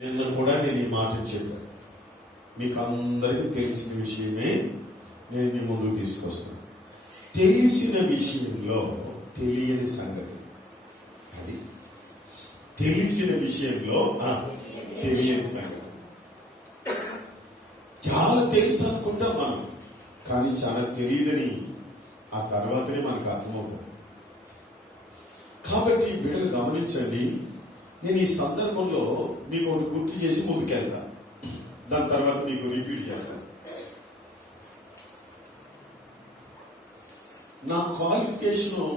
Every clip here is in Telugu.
నిన్న కూడా నేను ఈ మాట చెప్పాను. మీకు అందరికీ తెలిసిన విషయమే నేను మీ ముందుకు తీసుకొస్తాను. తెలిసిన విషయంలో తెలియని సంగతి, అది తెలిసిన విషయంలో తెలియని సంగతి. చాలా తెలుసు అనుకుంటాం మనం, కానీ చాలా తెలియదని ఆ తర్వాతనే మనకు అర్థమవుతుంది. కాబట్టి బిడ్డలు గమనించండి, నేను ఈ సందర్భంలో మీకు ఒకటి గుర్తు చేసి ముందుకెళ్తా, దాని తర్వాత మీకు రిపీట్ చేస్తాను. నా క్వాలిఫికేషన్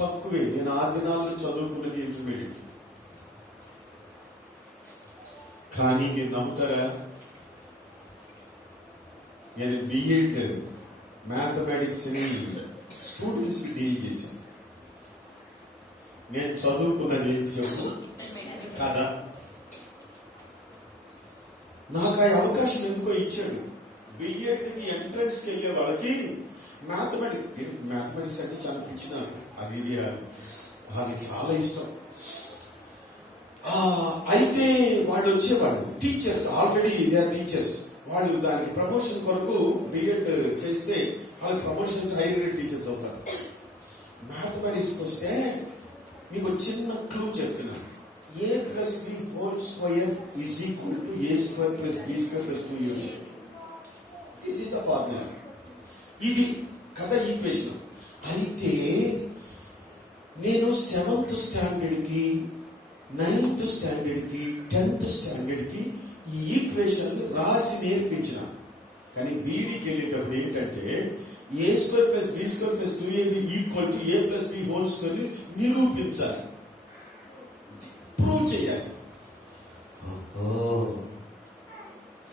తక్కువే. నేను ఆ దినాల్లో చదువుకున్నది ఇంటర్మీడియట్. కానీ మీరు నమ్ముతారా, నేను బిఎడ్ మ్యాథమెటిక్స్ ని స్టూడెంట్స్ డీల్ చేశాను. నేను చదువుకున్నది చెప్పు కదా. నాకు ఆ అవకాశం ఎందుకో ఇచ్చాడు. బిఎడ్కి ఎంట్రన్స్కి వెళ్ళే వాళ్ళకి మ్యాథమెటిక్స్ అంటే చాలా పిచ్చిన, అది ఇది వాళ్ళకి చాలా ఇష్టం. అయితే వాళ్ళు వచ్చేవాళ్ళు teachers, already they are teachers. వాళ్ళు దానికి ప్రమోషన్ కొరకు బిఎడ్ చేస్తే వాళ్ళకి ప్రమోషన్ హై గ్రేడ్ టీచర్స్ అవుతారు. మ్యాథమెటిక్స్కి వస్తే మీకు చిన్న క్లూ చెప్తున్నాను. a plus b whole square is equal to a square plus b square plus 2ab. This is the formula. ఇది కదా ఈక్వేషన్. అయితే నేను 7th స్టాండర్డ్కి 9th స్టాండర్డ్కి 10th స్టాండర్డ్కి ఈ ఈక్వేషన్ రాసి నేర్పించిన. కానీ బీడీకి వెళ్ళేటప్పుడు ఏంటంటే A square plus B square plus 2ab equal to A plus B whole square నిరూపించాలి, ప్రూవ్ చేయాలి.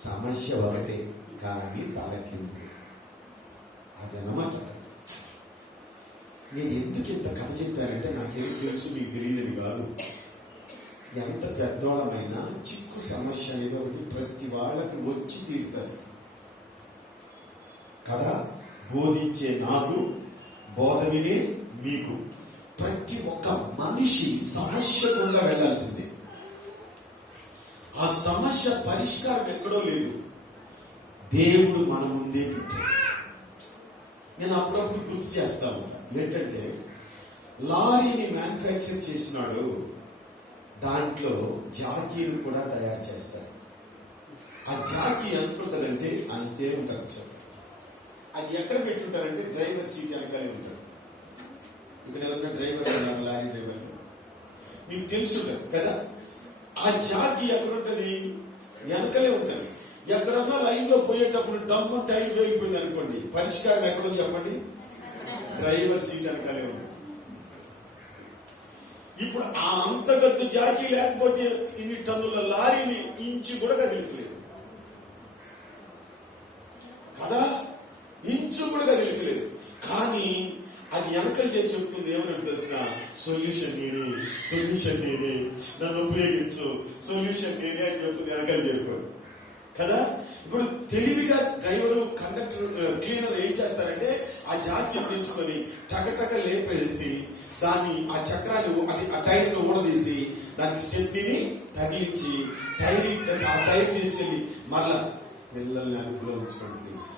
సమస్య ఒకటే, కానీ తలకింది. అదనమాట. నేను ఎందుకు ఇంత కథ చెప్పానంటే నాకేం తెలుసు, మీకు తెలియదని కాదు. ఎంత పెద్దోళమైనా చిక్కు సమస్య అనేది ఒకటి ప్రతి వాళ్ళకి వచ్చి తీరుతుంది కదా. బోధించే నాకు, బోధ వినే మీకు, ప్రతి ఒక్క మనిషి సమస్య గుండా వెళ్లాల్సిందే. ఆ సమస్య పరిష్కారం ఎక్కడో లేదు, దేవుడు మన ముందే పెట్టాడు. నేను అప్పుడప్పుడు గుర్తు చేస్తా ఉంటా, ఏంటంటే లారీని మ్యానుఫ్యాక్చర్ చేసినాడు, దాంట్లో జాకీలు కూడా తయారు చేస్తారు. ఆ జాకీ ఎంత ఉంటుందంటే అంతే ఉంటుంది. చూడండి, అది ఎక్కడ పెట్టుంటారంటే డ్రైవర్ సీట్ వెనకాలే ఉంటుంది. ఇక్కడ ఎవరైనా డ్రైవర్ ఉన్నారు, లారీ డ్రైవర్, మీకు తెలుసు కదా. ఆ జాకీ ఎక్కడ ఉంటుంది, వెనకలే ఉంటుంది. ఎక్కడన్నా లైన్ లో పోయేటప్పుడు డమ్మ టైర్ అయిపోయింది అనుకోండి, పరిష్కారం ఎక్కడో చెప్పండి, డ్రైవర్ సీట్ వెనకాలే ఉంటుంది. ఇప్పుడు ఆ అంతగద్దు జాకీ లేకపోతే ఇన్ని టన్నుల లారీని ఇంచు కూడా కదిలించలేదు కదా, ఇంచు కూడా కదిలించలేదు. కానీ అది వెనకలు చేసి చెప్తుంది ఏమన్నట్టు తెలిసిన, సొల్యూషన్ నేనే, సొల్యూషన్ నేనే, నన్ను ఉపయోగించు, సొల్యూషన్ నేనే అని చెప్తుంది వెనకలు చేరుకో కదా. ఇప్పుడు తెలివిగా డ్రైవరు, కండక్టర్, క్లీనర్ ఏం చేస్తారంటే ఆ జాకీ తెచ్చుకొని టకటక లేపేసి దాన్ని ఆ చక్రాన్ని ఆ టైర్ ను ఊడదీసి దానికి స్టెప్ని తగిలించి ఆ టైర్ తీసుకెళ్ళి మళ్ళా పిల్లల్ని అదుపులో ఉంచుకోండి ప్లీజ్,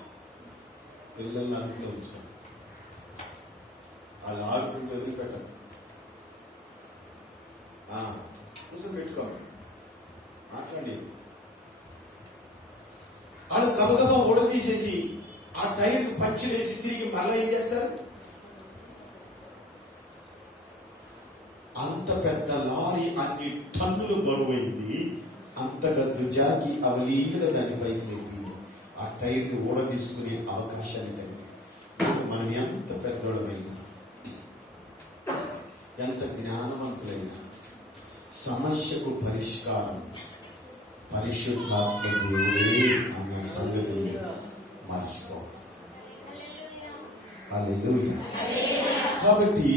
పిల్లల్ని అదుపులో ఉంచుకోండి. వాళ్ళు ఆడుతుంటే వదిలిపెట్టాలి, కూర్చొని పెట్టుకోండి, మాట్లాడి. వాళ్ళు గబగబా ఊడదీసేసి ఆ టైర్ పంచులు వేసి తిరిగి మళ్ళీ ఏం చేస్తారు, అంత పెద్ద లారీ అన్ని టన్నులు బరువైంది, అంత గద్దు జాకి అవలీలుగా దాని పైకి లేపి ఆ టైర్ని ఊడదీసుకునే అవకాశాన్ని కలిగి. మనం ఎంత పెద్దోళమైనా, ఎంత జ్ఞానవంతులైనా, సమస్యకు పరిష్కారం పరిశుద్ధాత్మ దేవుడే అన్న సంగతిని మర్చిపోవాలి. హల్లెలూయా. కాబట్టి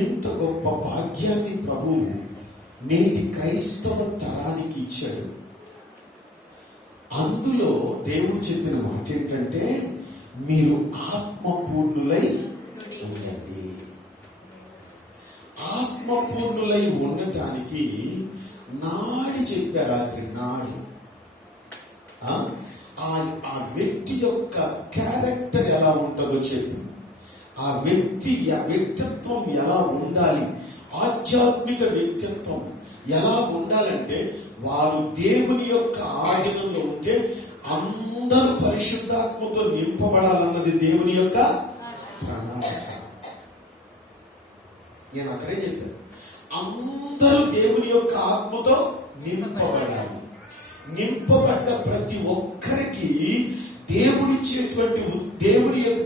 ఎంత గొప్ప భాగ్యాన్ని ప్రభు నేటి క్రైస్తవ తరానికి ఇచ్చాడు. అందులో దేవుడు చెప్పిన మాట ఏంటంటే, మీరు ఆత్మపూర్ణులై ఉండండి. ఆత్మపూర్ణులై ఉండటానికి చెప్పా రాత్రి నాడు. ఆ వ్యక్తి యొక్క క్యారెక్టర్ ఎలా ఉంటుందో చెప్పు. ఆ వ్యక్తిత్వం ఎలా ఉండాలి, ఆధ్యాత్మిక వ్యక్తిత్వం ఎలా ఉండాలంటే వారు దేవుని యొక్క ఆధీనంలో ఉంటే అందరూ పరిశుద్ధాత్మతో నింపబడాలన్నది దేవుని యొక్క ప్రణాళిక. నేను అక్కడే చెప్పాను, అందరూ దేవుని యొక్క ఆత్మతో నింపబడాలి. నింపబడ్డ ప్రతి ఒక్కరికి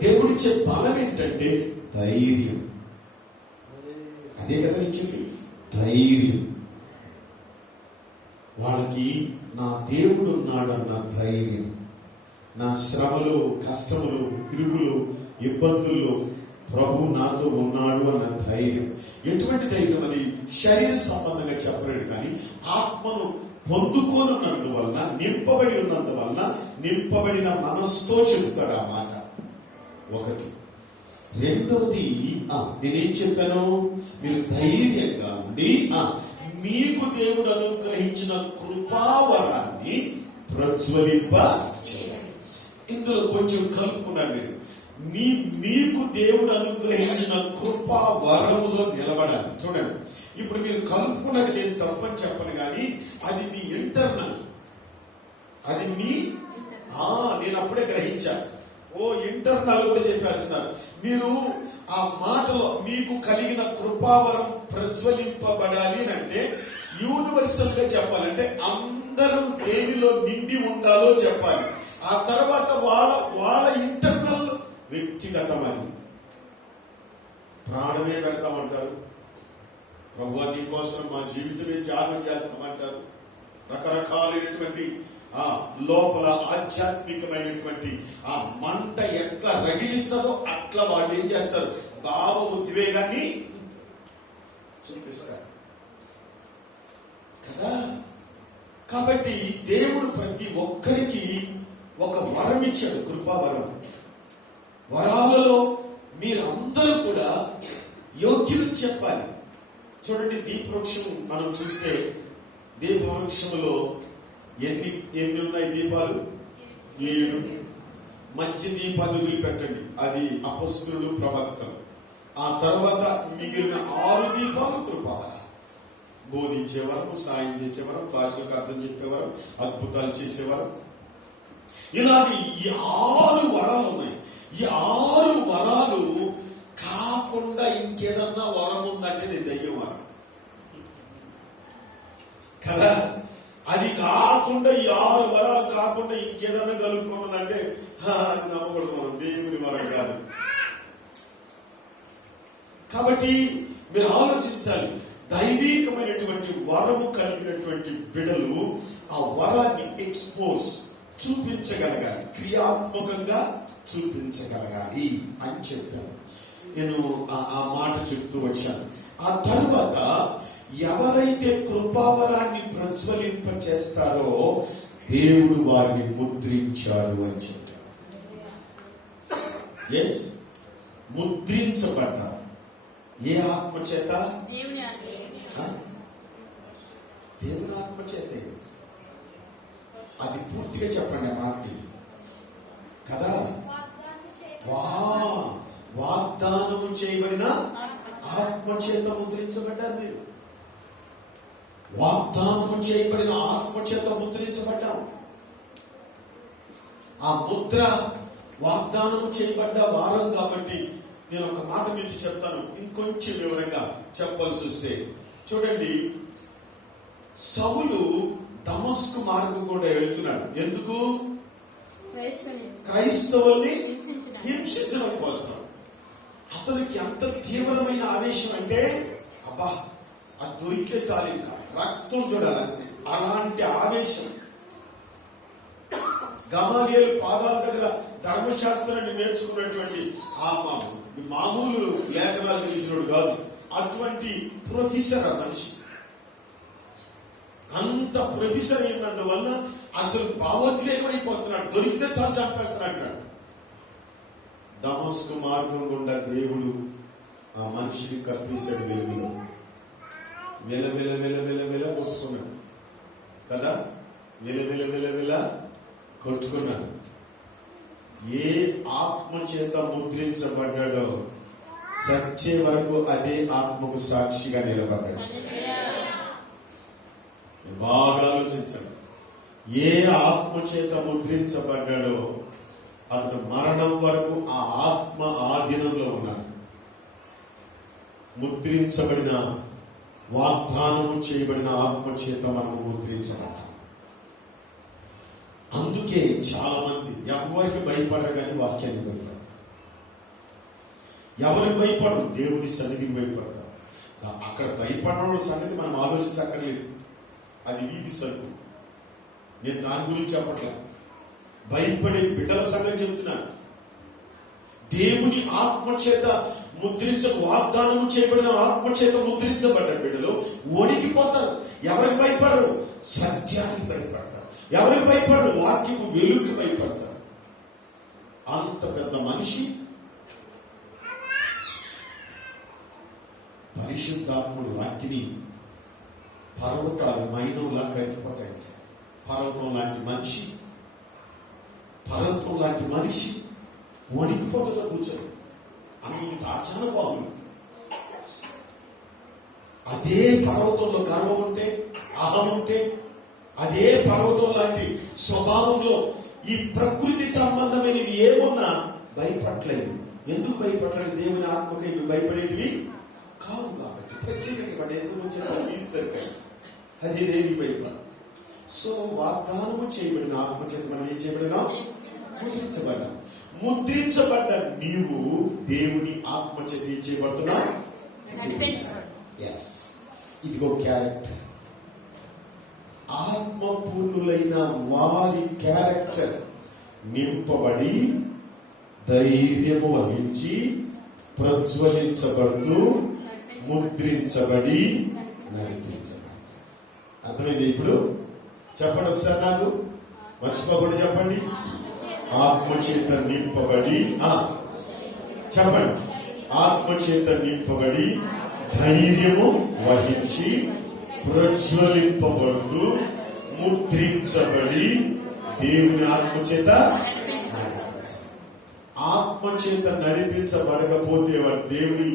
దేవుడిచ్చే బలం ఏంటంటే ధైర్యం. అదే కదా ఇచ్చింది, ధైర్యం. వాళ్ళకి నా దేవుడు ఉన్నాడన్న ధైర్యం. నా శ్రమలు, కష్టములు, ఇరుకులు, ఇబ్బందుల్లో ప్రభు నాతో ఉన్నాడు అన్న ధైర్యం. ఎటువంటి ధైర్యం? అది శరీర సంబంధంగా చెప్పలేడు, కానీ ఆత్మను పొందుకోనున్నందువలన, నింపబడి ఉన్నందువలన, నింపబడిన మనస్సుతో చెబుతాడు ఆ మాట. ఒకటి. రెండవది, నేనేం చెప్పాను? మీరు ధైర్యంగా ఉండి మీకు దేవుడు అనుగ్రహించిన కృపావరాన్ని ప్రజ్వలింప చేయాలి. ఇందులో కొంచెం కలుపుకున్నారు మీరు. మీకు దేవుడు అనుగ్రహించిన కృపావరములో నిలబడాలి. చూడండి, ఇప్పుడు మీరు కలుపుకున్నది నేను తప్పని చెప్పను, కానీ అది మీ ఇంటర్నల్. అది మీ నేను అప్పుడే గ్రహించాను. ఇంటర్నల్ కూడా చెప్పేస్తున్నారు మీరు. ఆ మాటలో మీకు కలిగిన కృపావరం ప్రజ్వలింపబడాలి అంటే యూనివర్సల్ గా చెప్పాలంటే అందరూ దేనిలో నిండి ఉండాలో చెప్పాలి. ఆ తర్వాత వాళ్ళ ఇంటర్నల్ వ్యక్తిగతమని ప్రాణమే పెడతామంటారు. ప్రభువా నీ కోసం మా జీవితమే త్యాగం చేస్తామంటారు. రకరకాలైనటువంటి లోపల ఆధ్యాత్మికమైనటువంటి ఆ మంట ఎట్లా రగిలిస్తుందో అట్లా వాళ్ళు ఏం చేస్తారు? భావ ఉద్వేగాన్ని చూపిస్తారు కదా. కాబట్టి దేవుడు ప్రతి ఒక్కరికి ఒక వరం ఇచ్చాడు, కృపావరం. వరాలలో మీరందరూ కూడా యోగ్యులు చెప్పాలి. చూడండి, దీపవృక్షం మనం చూస్తే దీపవృక్షములో ఎన్ని ఉన్నాయి దీపాలు? 7. మంచి దీపాలు వదిలిపెట్టండి, అది అపొస్తలులు, ప్రవక్తలు. ఆ తర్వాత మిగిలిన 6 దీపాలు కృపావర. బోధించేవారు, సాయం చేసేవారు, భాషలకు అర్థం చెప్పేవారు, అద్భుతాలు చేసేవారు. ఇలాగే ఈ 6 వరాలు ఉన్నాయి. ఈ 6 వరాలు కాకుండా ఇంకేదన్నా వరం ఉందంటే నేను దయ్యం వరం కదా. అది కాకుండా ఈ 6 వరాలు కాకుండా ఇంకేదన్నా కలుపుకోమందంటే అది నమ్మకూడదు. మనం దేవుని వరం కాదు. కాబట్టి మీరు ఆలోచించాలి, దైవీకమైనటువంటి వరము కలిగినటువంటి బిడ్డలు ఆ వరాన్ని చూపించగలగాలి, క్రియాత్మకంగా చూపించగలగాలి అని చెప్పాను. నేను ఆ మాట చెప్తూ వచ్చాను. ఆ తరువాత ఎవరైతే కృపావరాన్ని ప్రజ్వలింప చేస్తారో దేవుడు వారిని ముద్రించాడు అని చెప్పారు. ముద్రించబడ్డారు. ఏ ఆత్మ చేత? దేవుని ఆత్మ చేతే. అది పూర్తిగా చెప్పండి ఆ మాట కదా. వాగ్దానము చేయబడిన ఆత్మ చేత ముద్రించబడ్డారు మీరు. వాగ్దానము చేయబడిన ఆత్మ చేత ముద్రించబడ్డాం. ఆ ముద్ర వాగ్దానము చేయబడ్డ వారం కాబట్టి నేను ఒక మాట మీకు చెప్తాను, ఇంకొంచెం వివరంగా చెప్పాల్సి వస్తే. చూడండి, సౌలు దమస్కు మార్గం కూడా వెళ్తున్నాడు. ఎందుకు? క్రైస్తవుల్ని హింసించడం కోసం. అతనికి అంత తీవ్రమైన ఆవేశం అంటే అబ్బా అది దొరికితే చాలు, ఇంకా రక్తం చూడాలని అలాంటి ఆవేశం. గమాలియేలు పాదాల దగ్గర ధర్మశాస్త్రాన్ని నేర్చుకున్నటువంటి ఆ మామూలు లేఖనాలు తెలిసినోడు కాదు, అటువంటి ప్రొఫెసర్ ఆ మనిషి. అంత ప్రొఫెసర్ అయినందువల్ల అసలు భావోద్వేగం అయిపోతున్నాడు. దొరికితే చాలు చంపేస్తున్నాడు. దమస్కు మార్గం గుండా దేవుడు ఆ మనిషిని కల్పిస్తాడు. వెలుగులో వెల కొట్టుకున్నాడు. కదా, విల కొట్టుకున్నాడు. ఏ ఆత్మ చేత ముద్రించబడ్డాడో సచ్చే వరకు అదే ఆత్మకు సాక్షిగా నిలబడ్డాడు. బాగా ఆలోచించాడు. ఏ ఆత్మ చేత ముద్రించబడ్డాడో అతను మరణం వరకు ఆ ఆత్మ ఆధీనంలో ఉన్నాడు. ముద్రించబడిన, వాగ్దానము చేయబడిన ఆత్మ చేత మనము ముద్రించబడ్డాం. అందుకే చాలా మంది ఎవరికి భయపడరు కానీ వాక్యానికి భయపడరు. ఎవరికి భయపడరు? దేవుని సన్నిధికి భయపడతారు. అక్కడ భయపడడం సంగతి మనం ఆలోచించక్కర్లేదు. అది వీధి సరుకు. నేను దాని గురించి చెప్పట్లా. భయపడే బిడ్డల సంగతి చెప్తున్నాను. దేవుని ఆత్మ చేత వాగ్దానం చేయబడిన ఆత్మ చేత ముద్రించబడ్డ బిడ్డలు వణికిపోతారు. ఎవరికి భయపడరు? సత్యానికి భయపడతారు. ఎవరికి భయపడరు? వాక్యము వెలుగుకి భయపడతారు. అంత పెద్ద మనిషి పరిశుద్ధాత్ముడు వాక్యని పర్వతాలు మైనంలా కరిగిపోతాయి. పర్వతం లాంటి మనిషి వణికిపోతున్న కూర్చొని అంత ఆచారబాబులు. అదే పర్వతంలో గర్వం ఉంటే, అహం ఉంటే, అదే పర్వతం లాంటి స్వభావంలో ఈ ప్రకృతి సంబంధమైనవి ఏమున్నా భయపడలేదు. ఎందుకు భయపడలేదు? దేవుని ఆత్మకై భయపడేటివి కావు కాబట్టి ప్రత్యేకించబడి ఎందుకు వచ్చారు అది దేవి భయపడ. సో వాగ్దానము చేయబడిన ఆత్మ చేత మనం ఏం చేయబడినా ముద్రించబడ్డ నీవు దేవుని ఆత్మ చేత ఏం చేయబడుతున్నా? ఎస్, ఇదిగో క్యారెక్టర్. ఆత్మపూర్ణులైన వారి క్యారెక్టర్ నింపబడి ధైర్యము వహించి ప్రజ్వలించబడుతూ ముద్రించబడి నడిపించబడతారు. అర్థమైంది? ఇప్పుడు చెప్పండి ఒకసారి, నాకు మర్చిపోకుండా చెప్పండి. ఆత్మచేత నింపబడి, చెప్పండి, ఆత్మచేత నింపబడి ధైర్యము వహించి ప్రజ్వలింపబడుతూ ముద్రించబడి దేవుని ఆత్మచేత ఆత్మచేత నడిపించబడకపోతే వాడు దేవుని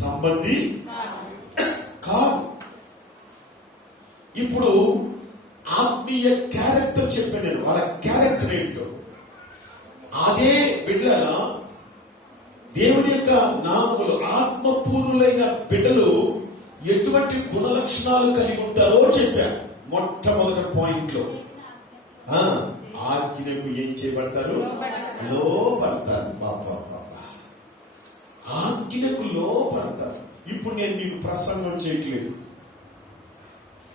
సంబంధి కాదు. ఇప్పుడు ఆత్మీయ క్యారెక్టర్ చెప్పాను నేను. వాళ్ళ క్యారెక్టర్ ఏంటో అదే బిడ్డల దేవుని యొక్క నామములు ఆత్మపూర్ణులైన బిడ్డలు ఎటువంటి గుణ లక్షణాలు కలిగి ఉంటారో చెప్పారు. మొట్టమొదటి పాయింట్ లో ఆజ్ఞకు ఏం చేయబడతారు? లోబడతారు. బాబా ఆజ్ఞకు లోబడతారు. ఇప్పుడు నేను మీకు ప్రసంగం చేయట్లేదు.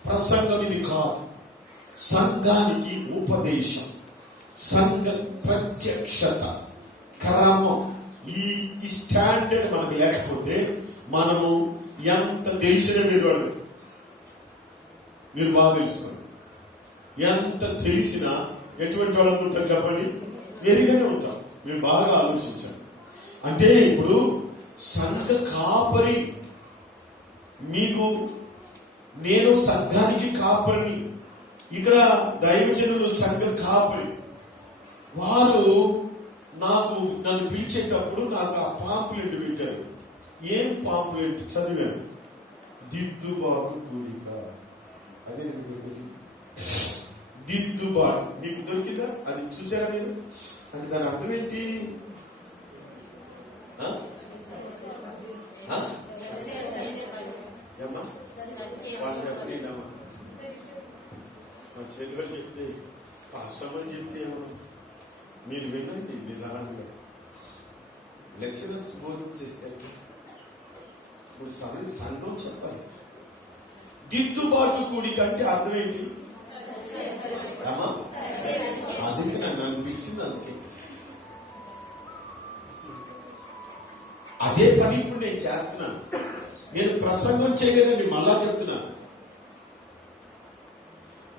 ప్రసంగం ఇది కాదు. సంఘానికి ఉపదేశం, సంఘ ప్రత్యక్షత, క్రమం, ఈ స్టాండర్డ్ మనకు లేకపోతే మనము ఎంత తెలిసిన మీరు బాగా తెలుసుకోండి. ఎంత తెలిసినా ఎటువంటి వాళ్ళు ఉంటారు చెప్పండి? వెరిగానే ఉంటాం. మీరు బాగా ఆలోచించండి. అంటే ఇప్పుడు సంఘ కాపరి, మీకు నేను సంఘానికి కాపరిని, ఇక్కడ దైవజనులు సంఘ కాపరి. వారు నన్ను పిలిచేటప్పుడు నాకు ఆ పాంప్లెట్ పెట్టారు. ఏం పాంప్లెట్ చదివాను? దిద్దుబాటు కూడిక. అదే దిద్దుబాటు మీకు దొరికిందా? అది చూసారా మీరు? అంటే దాని అర్థం ఏంటి? చెల్లి చెప్తే, పాస్టర్ చెప్తే మీరు వినండి నిదానంగా. లెక్చరర్స్ బోధించేస్తే ఇప్పుడు సంఘం చెప్పాలి. దిద్దుబాటు కూడిక అంటే అర్థం ఏంటి? అందుకే నన్ను అనిపించింది. అందుకే అదే పని ఇప్పుడు నేను చేస్తున్నాను. నేను ప్రసంగం చేయలేదండి, మళ్ళా చెప్తున్నాను.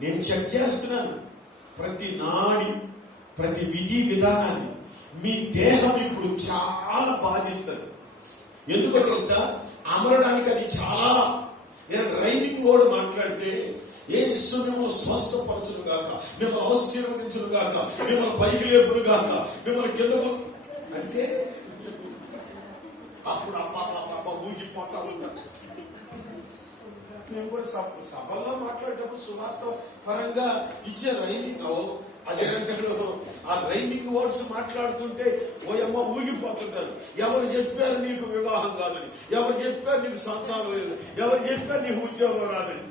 నేను చెక్ చేస్తున్నాను ప్రతి నాడి, ప్రతి విధి విధానాన్ని. మీ దేహం ఇప్పుడు చాలా బాధిస్తుంది. ఎందుకో తెలుసా? అమరడానికి అది చాలా. నేను రైమింగ్ వర్డ్ మాట్లాడితే యేసు మిమ్మల్ని స్వస్థపరచును గాక, మిమ్మల్ని ఆశీర్వదించును గాక, మిమ్మల్ని పైకి లేపును గాక, మిమ్మల్ని కింద అంటే అప్పుడు అప్ప ఊగిపోతారు. నేను కూడా సభల్లో మాట్లాడేటప్పుడు సువార్త పరంగా ఇచ్చే రైమింగ్ అదేంటాడు, ఆ రైమింగ్ వర్డ్స్ మాట్లాడుతుంటే ఓయమ్మ ఊగిపోతుంటారు. ఎవరు చెప్పారు నీకు వివాహం కాదని, ఎవరు చెప్పారు నీకు సంతానం లేదు, ఎవరు చెప్పారు నీకు ఉద్యోగం రాదని.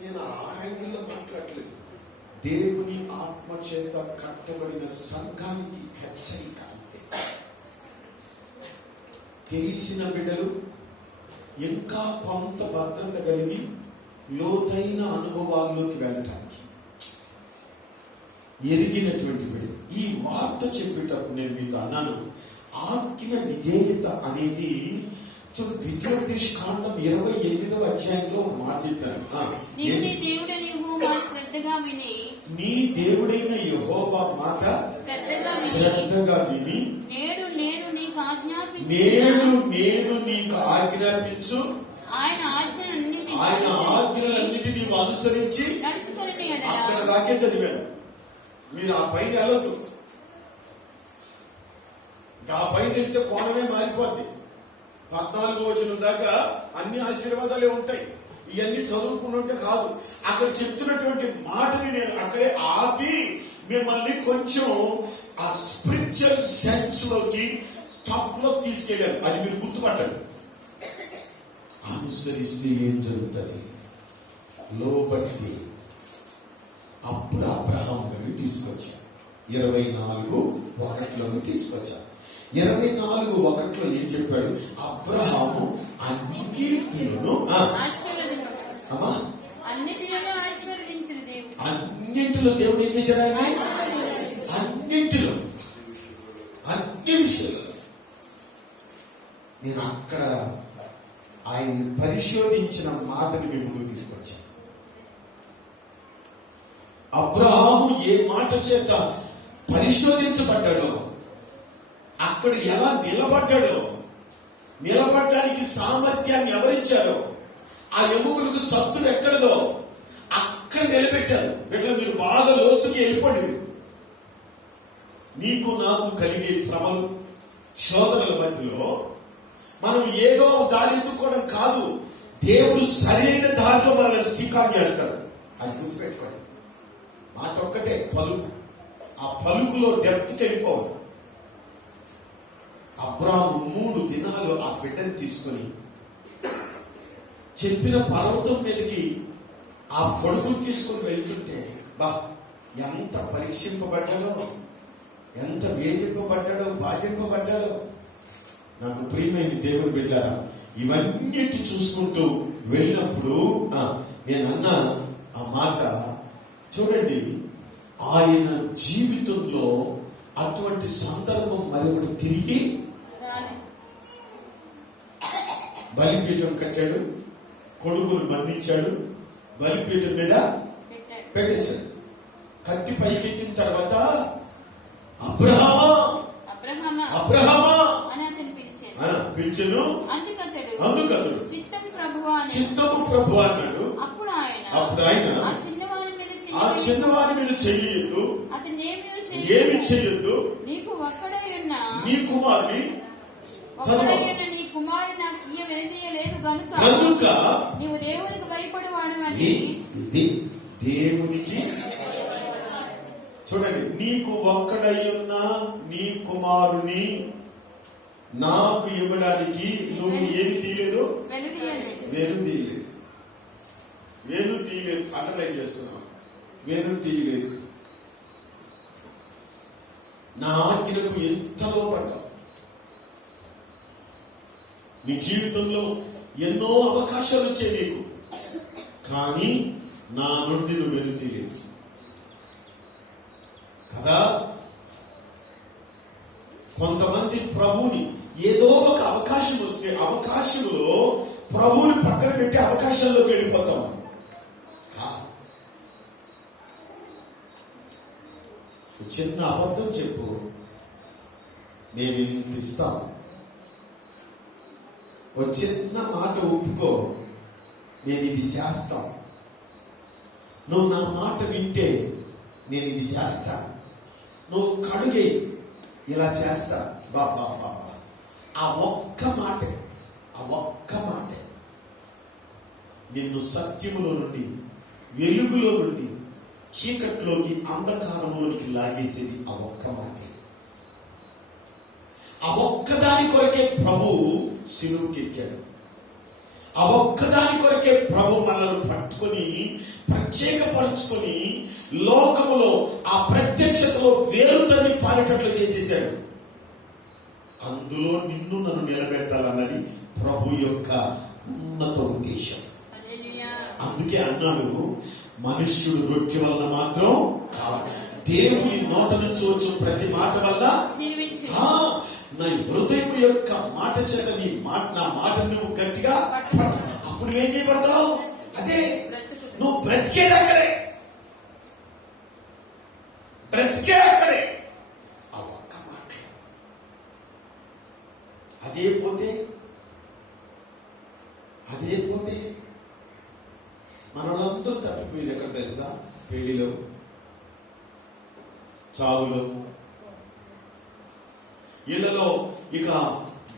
నేను ఆ యాంగిల్లో మాట్లాడలేదు. దేవుని ఆత్మ చేత కట్టబడిన సంఘానికి హెచ్చరిక. తెలిసిన బిడ్డలు ఇంకా కొంత భద్రత కలిగి లోతైన అనుభవాల్లోకి వెళ్ళటానికి ఎరిగినటువంటి బిడ్డలు. ఈ వార్త చెప్పేటప్పుడు నేను మీతో అన్నాను, ఆజ్ఞ విధేయత అనేది ద్వితీయోపదేశకాండం 28వ అధ్యాయంలో ఒక మాట చెప్పారు. నీ దేవుడైన యెహోవా మాట శ్రద్ధగా విని నేడు నేను నీకు ఆజ్ఞాపించు ఆయన ఆజ్ఞలన్నిటినీ నీవు అనుసరించి అక్కడ దాకే చదివాను. మీరు ఆ పైన వెళ్ళొద్దు. ఆ పైన వెళ్తే కోణమే మారిపోద్ది. 14వ వచనం దాకా అన్ని ఆశీర్వాదాలే ఉంటాయి. ఇవన్నీ చదువుకుంటుంటే కాదు, అక్కడ చెప్తున్నటువంటి మాటని నేను అక్కడే ఆపి మిమ్మల్ని కొంచెం ఆ స్పిరిచువల్ సెన్స్ లోకి స్టాప్ లోకి తీసుకెళ్ళాను. అది మీరు గుర్తుపట్టండి. అనుసరిస్తే ఏం జరుగుతుంది? లోబడితే. అప్పుడు అబ్రహాం గారిని తీసుకొచ్చాను. 24:1 తీసుకొచ్చాను. 24:1 ఏం చెప్పాడు? అబ్రహాము అన్నిటిలో దేవుడు ఏం చేశాడు? ఆయన అన్నింటిలో అన్ని విషయాలు. నేను అక్కడ ఆయన పరిశోధించిన మాటని మీ ముందుకు తీసుకొచ్చాను. అబ్రహాము ఏ మాట చేత పరిశోధించబడ్డాడో, అక్కడ ఎలా నిలబడ్డాడో, నిలబడడానికి సామర్థ్యాన్ని ఎవరిచ్చారో, ఆ ఎముకలకు సత్తులు ఎక్కడదో అక్కడ నిలబెట్టారు. బిడ్డలు మీరు బాగా లోతుకి వెళ్ళిపోండి. నీకు నాకు కలిగే శ్రమలు శోధనల మధ్యలో మనం ఏదో దారి ఎత్తుకోవడం కాదు, దేవుడు సరైన దారిలో మనల్ని స్వీకారం చేస్తాడు. అది గుర్తుపెట్టుకోండి. మాట ఒక్కటే, పలుకు. ఆ పలుకులో డెప్త్కి వెళ్ళిపోవాలి. అబ్రాహాము 3 దినాలు ఆ బిడ్డను తీసుకొని చెప్పిన పర్వతం మీదకి ఆ కొడుకుని తీసుకొని వెళ్తుంటే ఎంత పరీక్షింపబడ్డాడో, ఎంత వేధింపబడ్డాడో, బాధింపబడ్డాడో. నాకు ప్రియమైన దేవుని బిడ్డారా, ఇవన్నిటి చూసుకుంటూ వెళ్ళినప్పుడు నేనన్నా ఆ మాట చూడండి, ఆయన జీవితంలో అటువంటి సందర్భం మరొకటి తిరిగి బలిపీఠం కట్టాడు, కొడుకును బంధించాడు, బలిపీఠం మీద పెట్టేశాడు. కత్తి పైకెత్తిన తర్వాత అబ్రహామా అబ్రహామా పిలిచెను. అందుకతడు చిత్తము ప్రభు అన్నాడు. అప్పుడు ఆయన ఆ చిన్నవారి మీద చెయ్యొద్దు, ఏమి చెయ్యొద్దు, నీ కుమారుని కనుక నీవు దేవునికి భయపడవాడవని. దేవునికి చూడండి, నీకు ఒక్కడయ్యున్న నీ కుమారుని నాకు ఇవ్వడానికి నువ్వు ఏమి తీయలేదు? వేలు తీయలేదు. అండర్లైన్ చేస్తున్నావు. వేలు తీయలేదు. నా ఆజ్ఞలకు ఎంత లోపడ్డావు. నీ జీవితంలో ఎన్నో అవకాశాలు వచ్చాయి నీకు, కానీ నా నుండి నువ్వు వేలు తీయలేదు కదా. కొంతమంది ప్రభువుని ఏదో ఒక అవకాశం వస్తే అవకాశంలో ప్రభువుని పక్కన పెట్టి అవకాశాల్లోకి వెళ్ళిపోతాం. చిన్న అబద్ధం చెప్పు, మేము ఇంత ఇస్తాం. ఒక చిన్న మాట ఒప్పుకో, నేను ఇది చేస్తాం, నువ్వు నా మాట వింటే నేను ఇది చేస్తా, నువ్వు కడుగే ఇలా చేస్తా. బాబా బాబా ఆ ఒక్క మాటే నిన్ను సత్యములో నుండి, వెలుగులో నుండి చీకట్లోకి, అంధకారంలోనికి లాగేసేది ఆ ఒక్క మాటే. ఆ ఒక్కదాని కొరకే ప్రభు సిలువకి ఎక్కాడు. ఆ ఒక్కదాని కొరకే ప్రభు మనల్ని పట్టుకొని ప్రత్యేకపరుచుకొని లోకములో ఆ ప్రత్యక్షతలో వేరుతని పారేటట్లు చేసేసాడు. అందులో నిన్ను నన్ను నిలబెట్టాలన్నది ప్రభు యొక్క ఉన్నత ఉద్దేశం. అందుకే అన్నాడు, మనుష్యుడు రొట్టె వల్ల మాత్రం కాదు, దేవుని నోట నుంచి వచ్చు ప్రతి మాట వల్ల. నా హృదయం యొక్క మాట చేత నా మాట నువ్వు గట్టిగా అప్పుడు ఏం చేయబడతావు? అదే నువ్వు బ్రతికేది అక్కడే, ఆ ఒక్క మాట. అదే పోతే మనలందరూ తప్పిపోయేది ఎక్కడ తెలుసా? పెళ్లిలో, చావులో, ఇళ్లలో, ఇక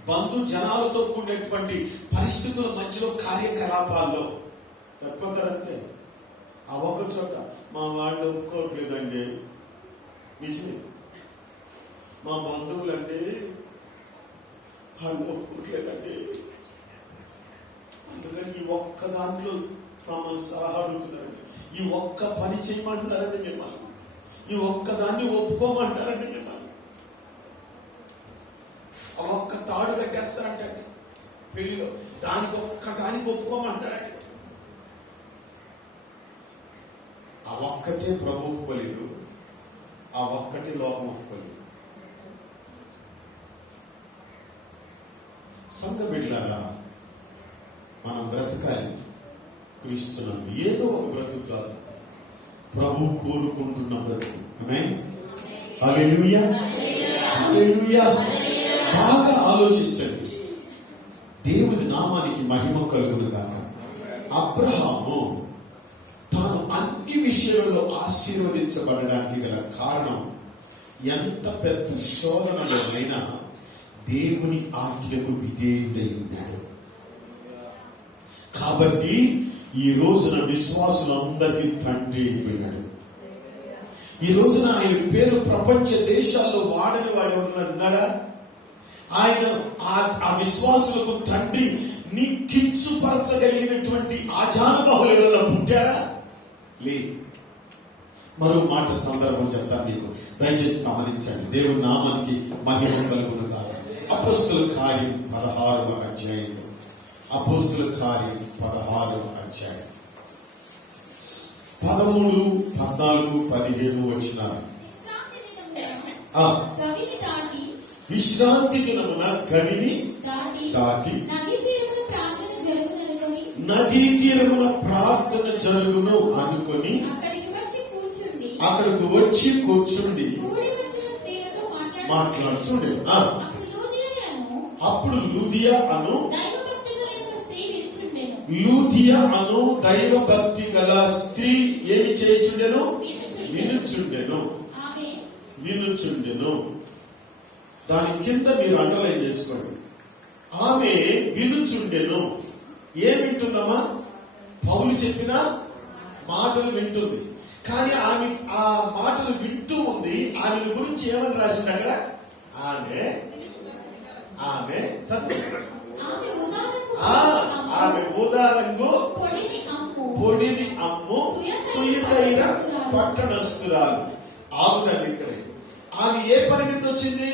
బంధు జనాలతో కూడినటువంటి పరిస్థితుల మధ్యలో, కార్యకలాపాల్లో తప్పిపోతారంతే. ఆ ఒక్క చోట మా వాళ్ళు ఒప్పుకోవట్లేదండి, నిజమే, మా బంధువులండి వాళ్ళు ఒప్పుకోవట్లేదండి, అందుకని ఈ ఒక్క దాంట్లో మమ్మల్ని సలహా అడుగుతున్నారండి, ఈ ఒక్క పని చేయమంటారండి మిమ్మల్ని, ఈ ఒక్కదాన్ని ఒప్పుకోమంటారండి మిమ్మల్ని, ఆ ఒక్క తాడు కట్టేస్తారంటండి పెళ్లిలో, దానికి ఒప్పుకోమంటారండి. ఆ ఒక్కటే ప్రభు ఒప్పుకోలేదు, ఆ ఒక్కటే లోకం ఒప్పుకోలేదు. సంఘ బిడ్డలారా, మనం బ్రతకాలి. క్రీస్తునందు ఏదో ఒక బ్రతుకు కాదు, ప్రభు కోరుకుంటున్న బ్రతుకు. ఆమేన్, హల్లెలూయా, హల్లెలూయా. బాగా ఆలోచించండి, దేవుని నామానికి మహిమ కలుగును గాక. అబ్రహాము తాను అన్ని విషయాల్లో ఆశీర్వదించబడడానికి గల కారణం, ఎంత పెద్ద శోధనలోనైనా దేవుని ఆజ్ఞకు విధేయుడై ఉన్నాడు. కాబట్టి ఈ రోజున విశ్వాసులందరికీ తండ్రి అయిపోయినాడు. ఈ రోజున ఆయన పేరు ప్రపంచ దేశాల్లో వాడని వాడు ఉన్నాడా? ఆయన ఆ విశ్వాసులకు తండ్రి. నీ కించుపరచగలిగినటువంటి ఆజానుబాహులు ఎవరైనా పుట్టారా? లేదు. మరో మాట సందర్భం చెప్తాను నీకు, దయచేసి గమనించండి. దేవుని నామానికి మహిమ కలుగును గాక. అపోస్తలుల కార్యం 16వ అధ్యాయం, అపోస్తలుల కార్యం 16వ అధ్యాయం 13, 14, 15 వచనాలు. విశ్రాంతి దినమున గవిని దాటి నదీ తీరమున ప్రార్థన జరుగును అనుకొని అక్కడికి వచ్చి కూర్చుండి మాట్లాడుచుండే. అప్పుడు లూదియా అను దైవ భక్తి గల స్త్రీ ఏమి చేయుచుండెను? వినుచుండెను. దాని కింద మీరు అండర్లైన్ చేసుకోండి. ఆమె వినుచుండెను. ఏం వింటుందమ్మా? పౌలు చెప్పిన మాటలు వింటుంది. కానీ ఆమె ఆ మాటలు వింటూ ఉంది. ఆమె గురించి ఏమని రాసింది అక్కడ? ఆమె ఉదారంగు పొడిని అమ్ము తుయ్యటైన పట్టణస్తురాలు. ఆగుదాన్ని ఇక్కడే. ఆమె ఏ పని మీద వచ్చింది?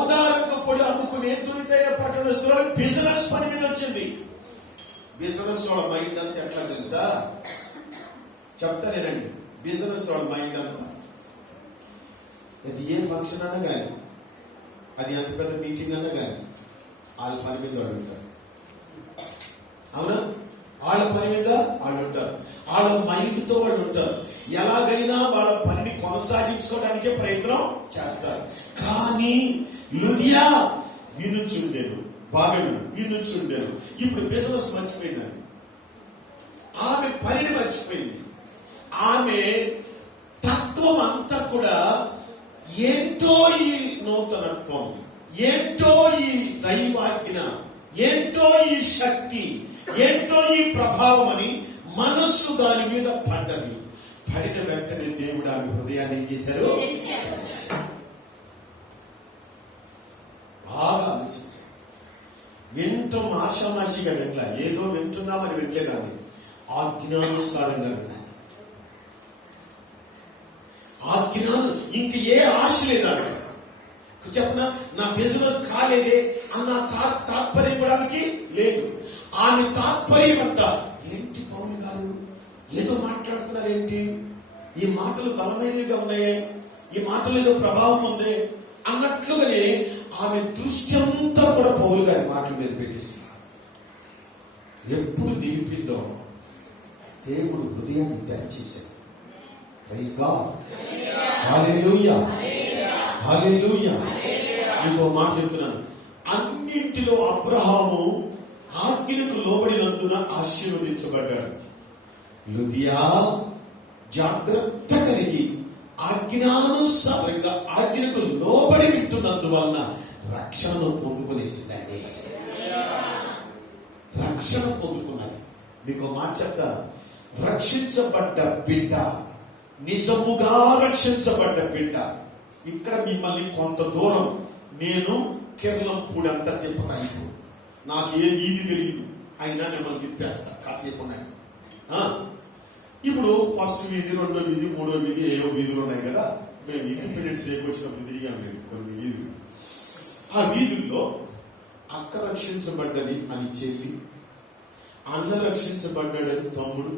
ఉదారంగు పొడి అమ్ముకుని తుయ్యటైన పట్టణస్తురాలు బిజినెస్ పని మీద వచ్చింది. బిజినెస్ వాళ్ళ మైండ్ అంతా ఎట్లా తెలుసా? చెప్తానేనండి. బిజినెస్ వాళ్ళ మైండ్ అంతా, అది ఏ ఫంక్షన్ అన్నా కానీ, అది ఎంత పెద్ద మీటింగ్ అన్నా కానీ, వాళ్ళ పని మీద వాళ్ళు ఉంటారు. అవునా? వాళ్ళ పని మీద వాళ్ళు ఉంటారు. వాళ్ళ మైండ్ తో వాళ్ళు ఉంటారు. ఎలాగైనా వాళ్ళ పనిని కొనసాగించుకోవడానికే ప్రయత్నం చేస్తారు. కానీ లూదియా వినుచుండెను. బాగా ఈ నుంచి ఉండేది. ఇప్పుడు బిజినెస్ మర్చిపోయిందని, ఆమె పనిని మర్చిపోయింది. ఆమె తత్వం అంతా కూడా ఏంటో ఈ నూతనత్వం, ఏంటో ఈ దైవాజ్ఞ, ఏంటో ఈ శక్తి, ఏంటో ఈ ప్రభావం అని మనస్సు దాని మీద పడ్డది. పడిన వెంటనే దేవుడు ఆమె హృదయాన్ని ఏం చేశారు? బాగా ఆలోచించారు. వింటాం ఆషామాషిగా వినలే, ఏదో వింటున్నామని వినలే, కానీ ఆజ్ఞానుసారంగా వినాలి. ఆజ్ఞాను ఇంక ఏ ఆశ లేదా చెప్పిన, నా బిజినెస్ కాలేదే అన్న తాత్పర్యం కూడా లేదు. ఆమె తాత్పర్యం అంతా ఏంటి, పౌలు గారు ఏదో మాట్లాడుతున్నారేంటి, ఈ మాటలు బలమైనవిగా ఉన్నాయే, ఈ మాటలు ఏదో ప్రభావం ఉంది అన్నట్లుగానే ఆమె దృష్టి అంతా కూడా పౌలు గారి మాటల మీద పెట్టేసి ఎప్పుడు నిలిపిందో దేవుడు హృదయాన్ని తెరచేశాడు. ప్రైజ్ గాడ్, హల్లెలూయా, హల్లెలూయా. ఇంకో మాట చెప్తున్నాను, అన్నింటిలో అబ్రహాము ఆజ్ఞకు లోబడినందున ఆశీర్వదించబడ్డాడు. లుదియా జాగ్రత్త కలిగి ఆజ్ఞానుసారంగా ఆజ్ఞకు లోబడి వింటున్నందువలన రక్షణను పొందుకునేసిందండి. రక్షణ పొందుకున్నది. మీకు మాట చెప్తా, రక్షించబడ్డ బిడ్డ, నిజముగా రక్షించబడ్డ బిడ్డ, ఇక్కడ మిమ్మల్ని కొంత దూరం నేను కేరళంపూడి అంతా తిప్పుతా. ఇప్పుడు నాకు ఏ వీధి తెలియదు, అయినా మిమ్మల్ని తిప్పేస్తా కాసేపు ఉన్నాడు. ఇప్పుడు ఫస్ట్ వీధి, రెండో వీధి, మూడో వీధి, ఏవో వీధులు ఉన్నాయి కదా. మేము ఇండిపెండెన్స్ డే వచ్చినప్పుడు తిరిగాం మేము కొన్ని వీధులు. ఆ వీధుల్లో అక్క రక్షించబడ్డది అని చెల్లి, అన్న రక్షించబడ్డాడని తమ్ముడు,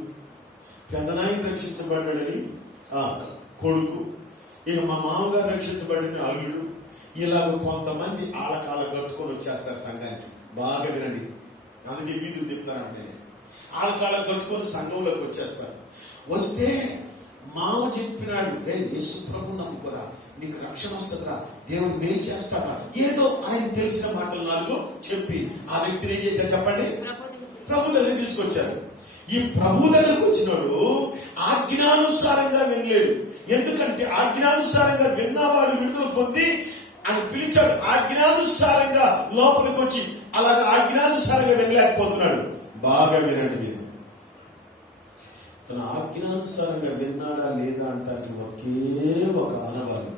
పెదనాయన రక్షించబడ్డాడని కొడుకు, ఇక మా మామగారు రక్షించబడిన అల్లుడు, ఇలాగ కొంతమంది ఆళ్ళకాళ్ళ కట్టుకొని వచ్చేస్తారు సంఘానికి. బాగా వినండి, అందుకే వీధులు చెప్తానంటే ఆళ్ళకాళ్ళ కట్టుకొని సంఘంలోకి వచ్చేస్తారు. వస్తే మామ చెప్పినాడు, యేసు ప్రభు నమ్ముకోరా, నీకు రక్షణ వస్తుందిరా, దేవుడు మేలు చేస్తారా, ఏదో ఆయన తెలిసిన మాటలు నాలుగు చెప్పి ఆ వ్యక్తిని ఏం చేశారు చెప్పండి? ప్రభు దగ్గర తీసుకొచ్చారు. ఈ ప్రభు దగ్గరకు వచ్చినాడు ఆజ్ఞానుసారంగా వినలేడు. ఎందుకంటే ఆజ్ఞానుసారంగా విన్నవాడు విడుదల పొంది అని పిలిచాడు. ఆజ్ఞానుసారంగా లోపలికి వచ్చి అలాగా ఆజ్ఞానుసారంగా వినలేకపోతున్నాడు. బాగా వినండి మీరు, తన ఆజ్ఞానుసారంగా విన్నాడా లేదా అంటానికి ఒకే ఒక ఆనవాలు,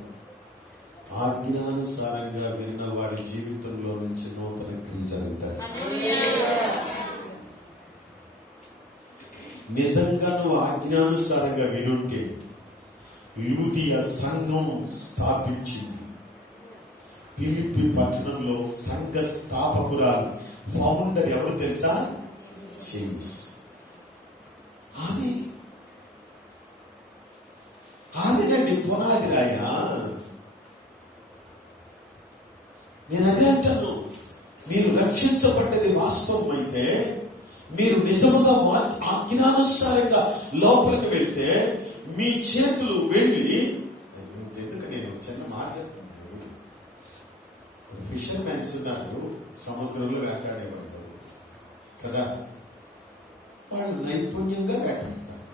ఆజ్ఞానుసారంగా విన్నవాడి జీవితంలో నుంచి నూతన క్రియ జరుగుతుంది. నిజంగా నువ్వు ఆజ్ఞానుసారంగా వినుంటే యూదియా సంఘం స్థాపించింది. ఫిలిప్పి పట్టణంలో సంఘ స్థాపకురాలు, ఫౌండర్ ఎవరు తెలుసా? ఆమెనండి పునాది రాయ. నేను అదే అంటాను, మీరు రక్షించబడ్డది వాస్తవం అయితే, మీరు నిజముగా ఆజ్ఞానుసారంగా లోపలికి వెళ్తే మీ చేతులు వెళ్ళి, ఎందుకు నేను చిన్న మాట చెప్తాను, ఫిషర్మెన్స్ ఉన్నారు, సముద్రంలో వేటాడేవాళ్ళు కదా, వాళ్ళు నైపుణ్యంగా వేటాడతారు.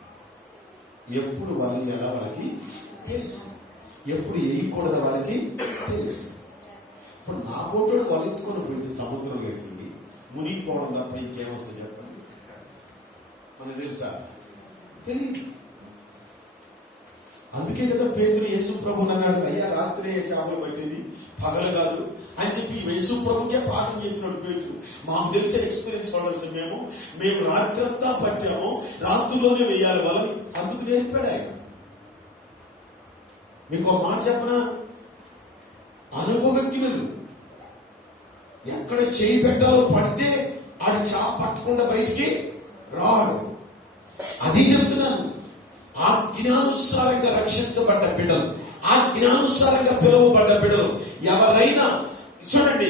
ఎప్పుడు వాళ్ళు ఎలా వాళ్ళకి తెలుసు, ఎప్పుడు వేయకూడదు వాళ్ళకి తెలుసు. ఇప్పుడు నా కోటోడు వాళ్ళు ఎత్తుకొని పోయింది సముద్రంలోకి, మునిగిపోవడం తప్ప ఇంకేమొస్తుంది చెప్పండి? మనకు తెలుసా? తెలియదు. అందుకే కదా పేతురు యేసు ప్రభుని అన్నాడు, అయ్యా రాత్రి చేపలు పట్టేది పగలు కాదు అని చెప్పి యేసు ప్రభుకే పాఠం చెప్పినాడు పేతురు. మాకు తెలిసే ఎక్స్పీరియన్స్ కావాల్సి మేము రాత్రంతా పట్టాము, రాత్రుల్లోనే వేయాలి వాళ్ళని, అందుకు నేర్పాడు ఆయన. మీకు ఒక మాట చెప్పనా, అనుభవజ్ఞులు ఎక్కడ చేయి పెట్టాలో పడితే ఆడ చాప పట్టకుండా బయటికి రాడు. అది చెప్తున్నాను, ఆజ్ఞానుసారంగా రక్షించబడ్డ బిడ్డలు, ఆజ్ఞానుసారంగా పిలువబడ్డ బిడ్డలు ఎవరైనా చూడండి,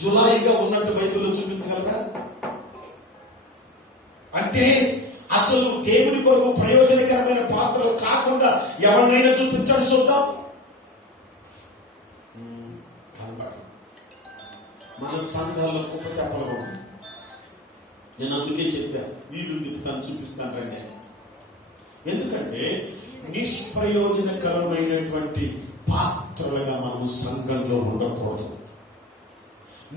జులాయిగా ఉన్నట్టు బైబిల్లో చూపించగలరా? అంటే అసలు దేవుడి కొరకు ప్రయోజనకరమైన పాత్రలు కాకుండా ఎవరినైనా చూపించండి చూద్దాం. మన సంఘాల్లో నేను అందుకే చెప్పా, వీధులు తిప్పుతాను, చూపిస్తాను రండి. ఎందుకంటే నిష్ప్రయోజనకరమైనటువంటి పాత్రలుగా మనం సంఘంలో ఉండకూడదు.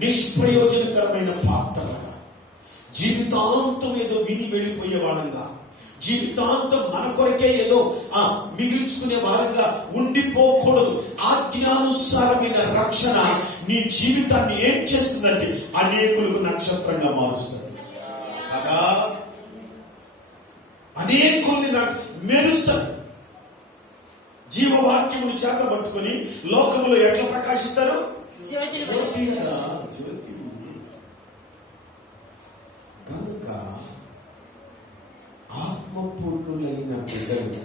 నిష్ప్రయోజనకరమైన పాత్రలుగా, జీవితాంతం ఏదో విని వెళ్ళిపోయే వాళ్ళంగా, జీవితాంతం మన కొరకే ఏదో మిగిల్చుకునే వారంగా ఉండిపోకూడదు. ఆజ్ఞానుసారమైన రక్షణ నీ జీవితాన్ని ఏం చేస్తుందంటే అనేకులకు నక్షత్రంగా మారుస్తుంది కదా, అనేకుల్ని మెరుస్తుంది. జీవవాక్యమును చేత పట్టుకొని లోకంలో ఎట్లా ప్రకాశిస్తారు? జ్యోతి. కనుక ఆత్మపూర్ణులైన బిడ్డలు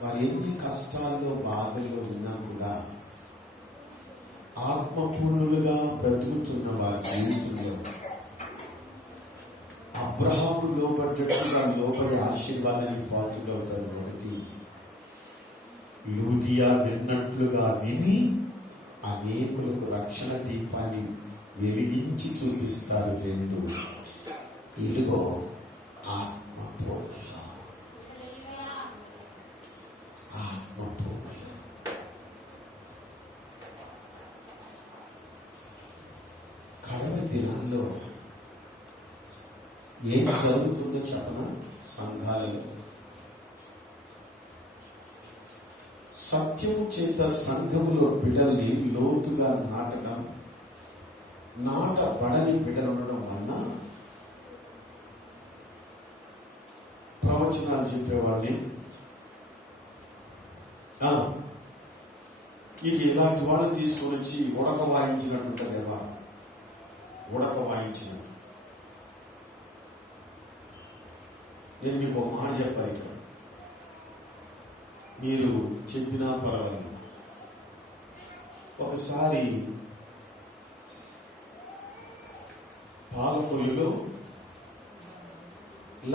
వారు ఎన్ని కష్టాల్లో బాధల్లో ఉన్నా కూడా ఆత్మపూర్ణులుగా బ్రతుకుతున్న వారి జీవితంలో అబ్రహాము లోబడ్డట్టుగా లోబడి ఆశీర్వాదానికి పాత్రులవుతారు. ఒకటి, లూదియా విన్నట్లుగా విని అనేకులకు రక్షణ దీపాన్ని వెలిగించి చూపిస్తారు. రెండు, ఇదిగో ఆత్మపూర్ణులు. ఆత్మపూర్ణులు కడవ దినాల్లో ఏం జరుగుతుందో చెప్పనా? సంఘాలలో సత్యం చేత సంఘములో బిడ్డల్ని లోతుగా నాటడం, నాటబడని బిడ్డలు ఉండడం వలన ప్రవచనాలు చెప్పేవాడిని ఇక ఇలాంటి వాళ్ళు తీసుకొని వచ్చి ఉడక వాయించినట్టుంటదేవా, ఉడక వాయించినట్టు. నేను మీకు ఒక మాట చెప్పాలి, ఇక్కడ మీరు చెప్పినా పర్వాలేదు. ఒకసారి పాలకొల్లులో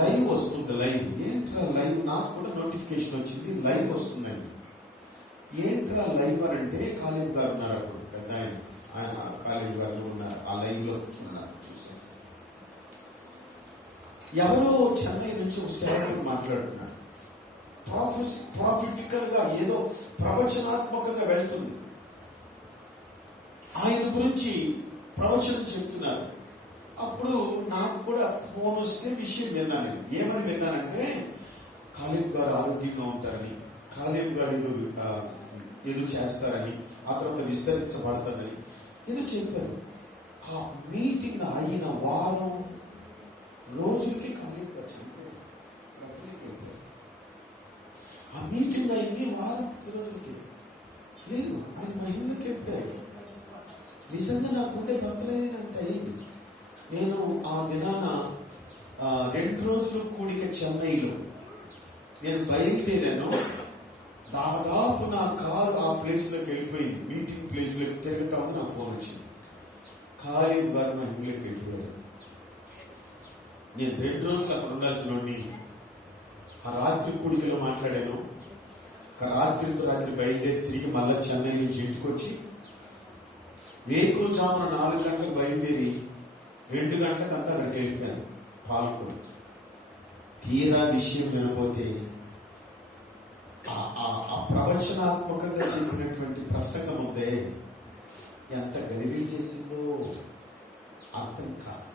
లైవ్ వస్తుంది. లైవ్ ఏంట్రా లైవ్? నాకు కూడా నోటిఫికేషన్ వచ్చింది, లైవ్ వస్తుందండి. ఏంట్రా లైవ్ అని అంటే కాలేజ్ గారు ఉన్నారు, అప్పుడు పెద్ద ఆయన కాలేజ్ గారు ఉన్నారు, ఆ లైవ్ లో కూర్చున్నారు. చూసాను, ఎవరో చెన్నై నుంచి ఒక సేవకుడు మాట్లాడుతున్నాడు. ప్రాఫిటికల్ గా ఏదో ప్రవచనాత్మకంగా వెళ్తుంది. ఆయన గురించి ప్రవచనం చెప్తున్నారు. అప్పుడు నాకు కూడా ఫోన్ వస్తే విషయం విన్నాను. ఏమని విన్నానంటే, కాలేబ్ గారు ఆరోగ్యంగా ఉంటారని, కాలేబ్ గారు ఏదో చేస్తారని, ఆ తర్వాత విస్తరించబడతారని ఏదో చెప్పారు. ఆ మీటింగ్ అయిన వారం రోజులకి కాలేబ్ గారు చెప్పారు. ఆ మీటింగ్ అయింది వారం రోజులకి. లేదు, ఆయన మహిళకి చెప్పారు. నిజంగా నా గుండె బద్దలైనంత అయింది. నేను ఆ దినాన 2 రోజులు కూడిక చెన్నైలో నేను బయలుదేరాను. దాదాపు నా కారు ఆ ప్లేస్లోకి వెళ్ళిపోయింది. మీటింగ్ ప్లేస్లోకి తిరుగుతా ఉంది. నా ఫోన్ వచ్చింది, కాలేబ్ గారు నా ఇంట్లోకి వెళ్ళిపోయారు. నేను 2 రోజులు అక్కడ ఉండాల్సిన ఆ రాత్రి కూడికలో మాట్లాడాను. రాత్రితో రాత్రి బయలుదేరి తిరిగి మళ్ళీ చెన్నై నుంచి ఇంటికి వచ్చి వేకువజామున 4 గంటలకు బయలుదేరి 2 గంటలకు అంతా అక్కడికి వెళ్ళిపోయాను పాల్గొని. తీరా విషయం వినపోతే ఆ ప్రవచనాత్మకంగా చెప్పినటువంటి ప్రసంగం ఉందే ఎంత గరిబీ చేసిందో అర్థం కాదు.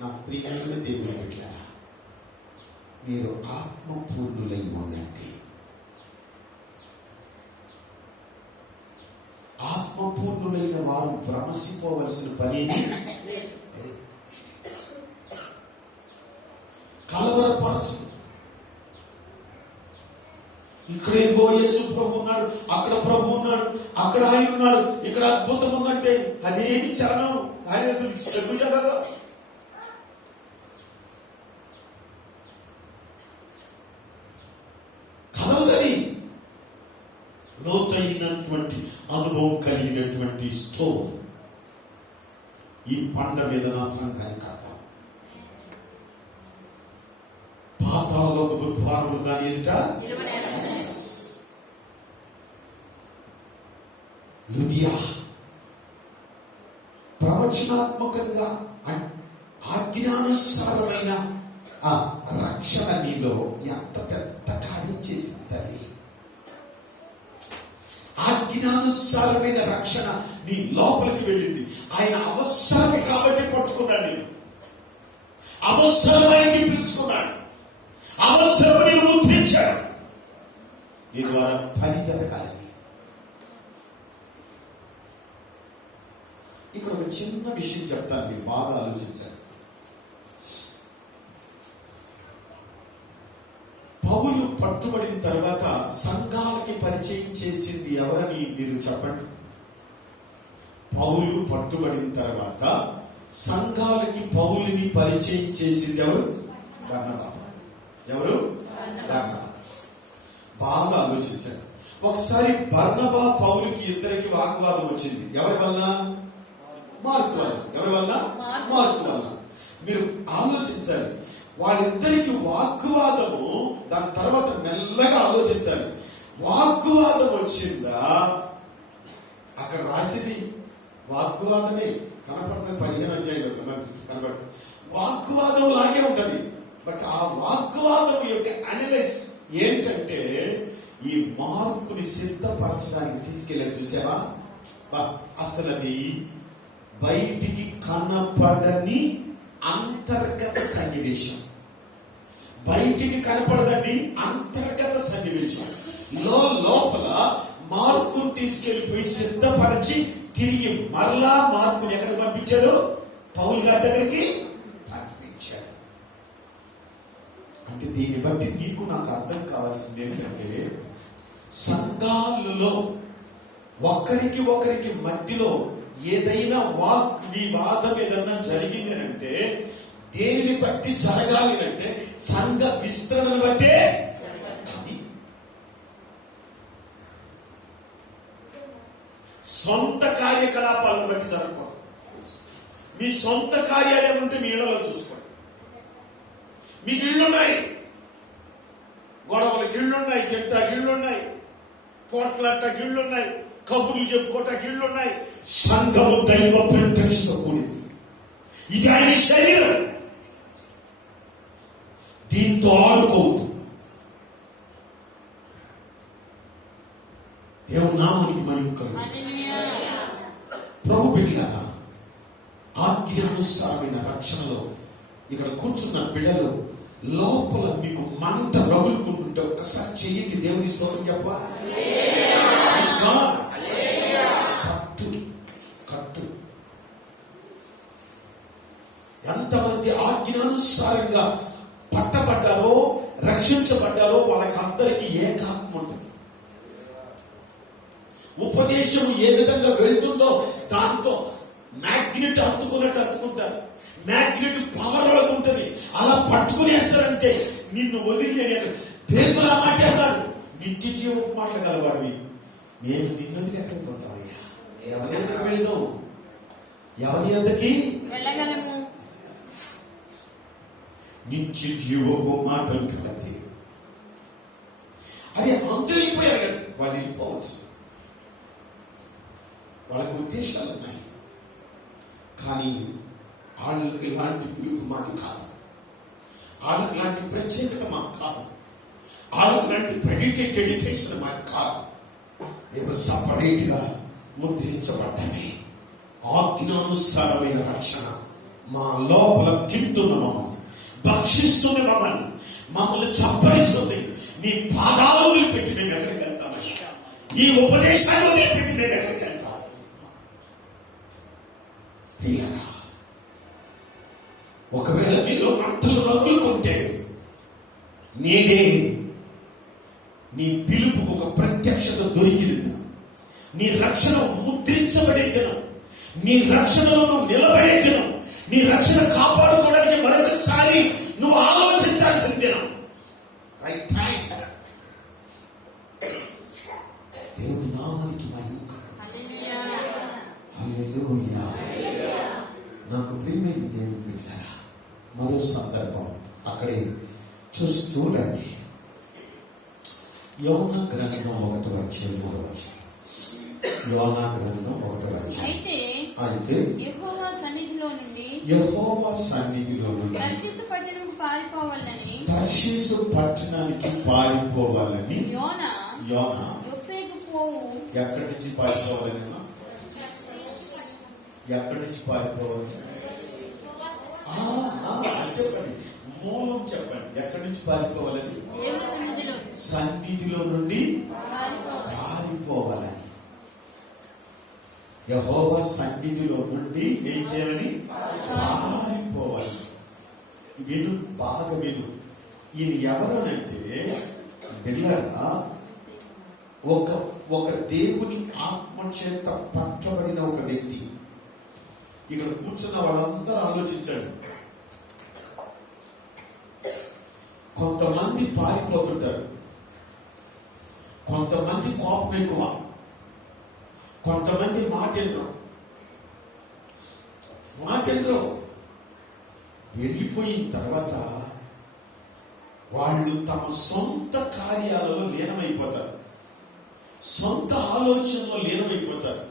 నా ప్రియమైన దేవుని బిడ్డలారా, మీరు ఆత్మపూర్ణులై ఉండండి. ఆత్మపూర్ణులైన వారు భ్రమసిపోవలసిన పని కలవరపరచు. ఇక్కడ ఏదో యేసు ప్రభు ఉన్నాడు, అక్కడ ప్రభు ఉన్నాడు, అక్కడ ఆయన ఉన్నాడు, ఇక్కడ అద్భుతం ఉందంటే అదేమి చరణం, ఆయన చెడు కదా. కలవరి లోతైనటువంటి అనుభవం కలిగినటువంటి స్టోన్ ఈ పండ మీద నా సంఘాన్ని కడతాం. పాతాళలోకపు ద్వారములు దాని ఎదుట లూదియా ప్రవచనాత్మకంగా ఆజ్ఞానుసారమైన ఆ రక్షణ నీలో ఎంత పెద్ద కార్యం చేసింది తల్లి. ఆజ్ఞానుసారమైన రక్షణ నీ లోపలికి వెళ్ళింది. ఆయన అవసరం కాబట్టి పట్టుకున్నాడు. నేను అవసరమైంది పిలుచుకున్నాడు. అవసరమని ముద్రించాడు. నీ ద్వారా పని జరగాలి. ఇక్కడ ఒక చిన్న విషయం చెప్తాను, మీరు బాగా ఆలోచించాలి. పౌలు పట్టుబడిన తర్వాత సంఘాలకి పరిచయం చేసింది ఎవరని మీరు చెప్పండి. పౌలు పట్టుబడిన తర్వాత సంఘాలకి పౌలుని పరిచయం చేసింది ఎవరు? బర్నబా. ఎవరు? బర్నబా. బాగా ఆలోచించారు. ఒకసారి బర్నబా పౌలుకి ఇద్దరికి వాగ్వాదం వచ్చింది. ఎవరి వల్ల? మార్కు వల్ల. ఎవరి వల్ల? మార్కు వల్ల. మీరు ఆలోచించాలి. వాళ్ళిద్దరికి వాగ్వాదము, దాని తర్వాత మెల్లగా ఆలోచించాలి. వాగ్వాదం వచ్చిందా? అక్కడ రాసింది వాగ్వాదమే కనపడుతుంది. 15 అధ్యాయంలో కనపడుతుంది. వాగ్వాదం లాగే ఉంటది. బట్ ఆ వాగ్వాదం యొక్క అనలైజ్ ఏంటంటే ఈ మార్కుని సిద్ధపరచడానికి తీసుకెళ్ళాడు. చూసావా? అసలు అది బయటికి కనపడని అంతర్గత సన్నివేశం. బయటికి కనపడదండి, అంతర్గత సన్నివేశం. లోపల మార్కుని తీసుకెళ్లిపోయి సిద్ధపరిచి తిరిగి మరలా మార్కుని ఎక్కడికి పంపించాడు? పౌలు గారి దగ్గరికి పంపించాడు. అంటే దీన్ని బట్టి నీకు నాకు అర్థం కావాల్సింది ఏంటంటే, సంఘాలలో ఒకరికి మధ్యలో ఏదైనా వివాదం ఏదన్నా జరిగింది అంటే దేనిని బట్టి జరగాలి అంటే సంఘ విస్తరణను బట్టే. అది సొంత కార్యకలాపాలను బట్టి జరగకూడదు. మీ సొంత కార్యాలయం ఉంటే మీ ఇళ్లలో చూసుకోండి. మీకు ఇళ్ళున్నాయి, గొడవలకి ఇళ్ళున్నాయి, తింటాకి ఇళ్ళున్నాయి, కోట్లాటకి ఇళ్ళున్నాయి, కబుర్లు చెప్పుకోవటానికి ఇళ్ళున్నాయి. సంఘము దైవ ప్రత్యక్షతో కూడింది. ఇది ఆయన శరీరం. దీంతో ఆడుకోవద్దు. దేవుని నామానికి మహిమ కలుగును. ప్రభు బిడ్డలారా, ఆజ్ఞానుసారమైన రక్షణలో ఇక్కడ కూర్చున్న బిడ్డలు లోపల మీకు మంట రగులుకుంటుంటే ఒక్కసారి చెయ్యికి దేవుని స్తోత్రం చెప్పవా? కట్టు. ఎంతమంది ఆజ్ఞానుసారంగా పట్టబడ్డారో, రక్షించబడ్డారో వాళ్ళకి అందరికీ ఏకాత్మ ఉంటుంది. ఉపదేశం ఏ విధంగా వెళ్తుందో దాంతో మ్యాగ్నెట్ అత్తుకున్నట్టు అత్తుకుంటారు. మ్యాగ్నెట్ పవర్ ఉంటుంది. అలా పట్టుకునేస్తారంటే నిన్ను వదిలి పేతురు ఆ మాట అన్నాడు, నిత్య జీవ మాటలు కలవాడివి, నేను నిన్ను ఎక్కడికి పోతావయ్యా? ఎవరి దగ్గరికి వెళ్దాం? ఎవరి దగ్గరికి వెళ్ళగలము? నిత్య జీవము మాటలు కలది. అది అందరూ వెళ్ళిపోయారు కదా, వాళ్ళు వెళ్ళిపోవచ్చు. వాళ్ళకి ఉద్దేశాలు ఉన్నాయి. కానీ వాళ్ళకి ఇలాంటి పిలుపు మాది కాదు. వాళ్ళకి ఇలాంటి ప్రత్యేకత మాకు కాదు. వాళ్ళకి ఇలాంటి ప్రెడికేట్ ఎడ్యుకేషన్ మాకు కాదు. మేము సపరేట్ గా ముద్రించబడ్డామే. ఆజ్ఞానుసారమైన రక్షణ మా లోపల తింటున్న మమ్మల్ని, భక్షిస్తున్న మమ్మల్ని చప్పరిస్తుంది. నీ పాదాలు వదిలిపెట్టి మేము ఎక్కడికి వెళ్తామని, ఈ ఉపదేశాలు వదిలిపెట్టి మేము ఎక్కడికి వెళ్తాం? ఒకవేళ మీరు మంటలు రగులుకుంటే నేనే నీ పిలుపుకు ఒక ప్రత్యక్షత దొరికింది. నీ రక్షణ ముద్రించబడే దినం, నీ రక్షణలో నువ్వు నిలబడే దినం, నీ రక్షణ కాపాడుకోవడానికి మరొకసారి నువ్వు ఆలోచించాల్సిన దినం. Right time. దేవుని నామానికి మహిమ కలుగును. హల్లెలూయా. నాకు ప్రియమైన దేవుని బిడ్డలారా, మరో సందర్భం అక్కడే చూడండి. యోనా గ్రంథం 1వ అధ్యాయం 3వ వచనం. యోనా గ్రంథం 1వ అధ్యాయం. అయితే యెహోవా సన్నిధిలో నుండి యెహోవా సన్నిధిలో నుండి తర్షీసు పట్టణంకు పారిపోవాలని తర్షీసు పట్టణానికి పారిపోవాలని యోనా యొప్పేకు పోవు. ఎక్కడి నుంచి పారిపోవాలని? ఎక్కడి నుంచి పారిపోవాలి? చెప్పండి, మూలం చెప్పండి. ఎక్కడి నుంచి పారిపోవాలని? సన్నిధిలో నుండి పారిపోవాలని. యెహోవా సన్నిధిలో నుండి ఏం చేయాలని? పారిపోవాలి. విను, బాగా విను. ఈయన ఎవరనంటే బిళ్ళగా ఒక దేవుని ఆత్మ చేత పట్టబడిన ఒక వ్యక్తి. ఇక్కడ కూర్చున్న వాళ్ళందరూ ఆలోచించండి. కొంతమంది పారిపోతుంటారు, కొంతమంది కోపం ఎక్కువ, కొంతమంది మాటెండ్రు వెళ్ళిపోయిన తర్వాత వాళ్ళు తమ సొంత కార్యాలలో లీనమైపోతారు, సొంత ఆలోచనలో లీనమైపోతారు.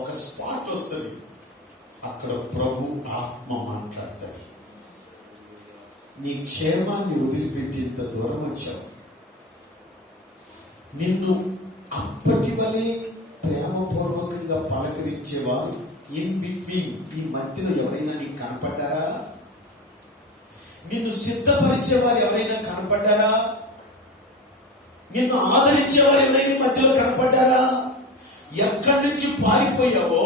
ఒక స్పాట్ వస్తుంది, అక్కడ ప్రభు ఆత్మ మాట్లాడుతుంది. నీ క్షేమాన్ని వదిలిపెట్టి ఇంత దూరం వచ్చావు. నిన్ను అప్పటి వలె ప్రేమపూర్వకంగా పలకరించేవారు ఇన్ బిట్వీన్, ఈ మధ్యలో ఎవరైనా నీకు కనపడ్డారా? నిన్ను సిద్ధపరిచేవారు ఎవరైనా కనపడ్డారా? నిన్ను ఆదరించేవారు ఎవరైనా మధ్యలో కనపడ్డారా? ఎక్కడి నుంచి పారిపోయావో,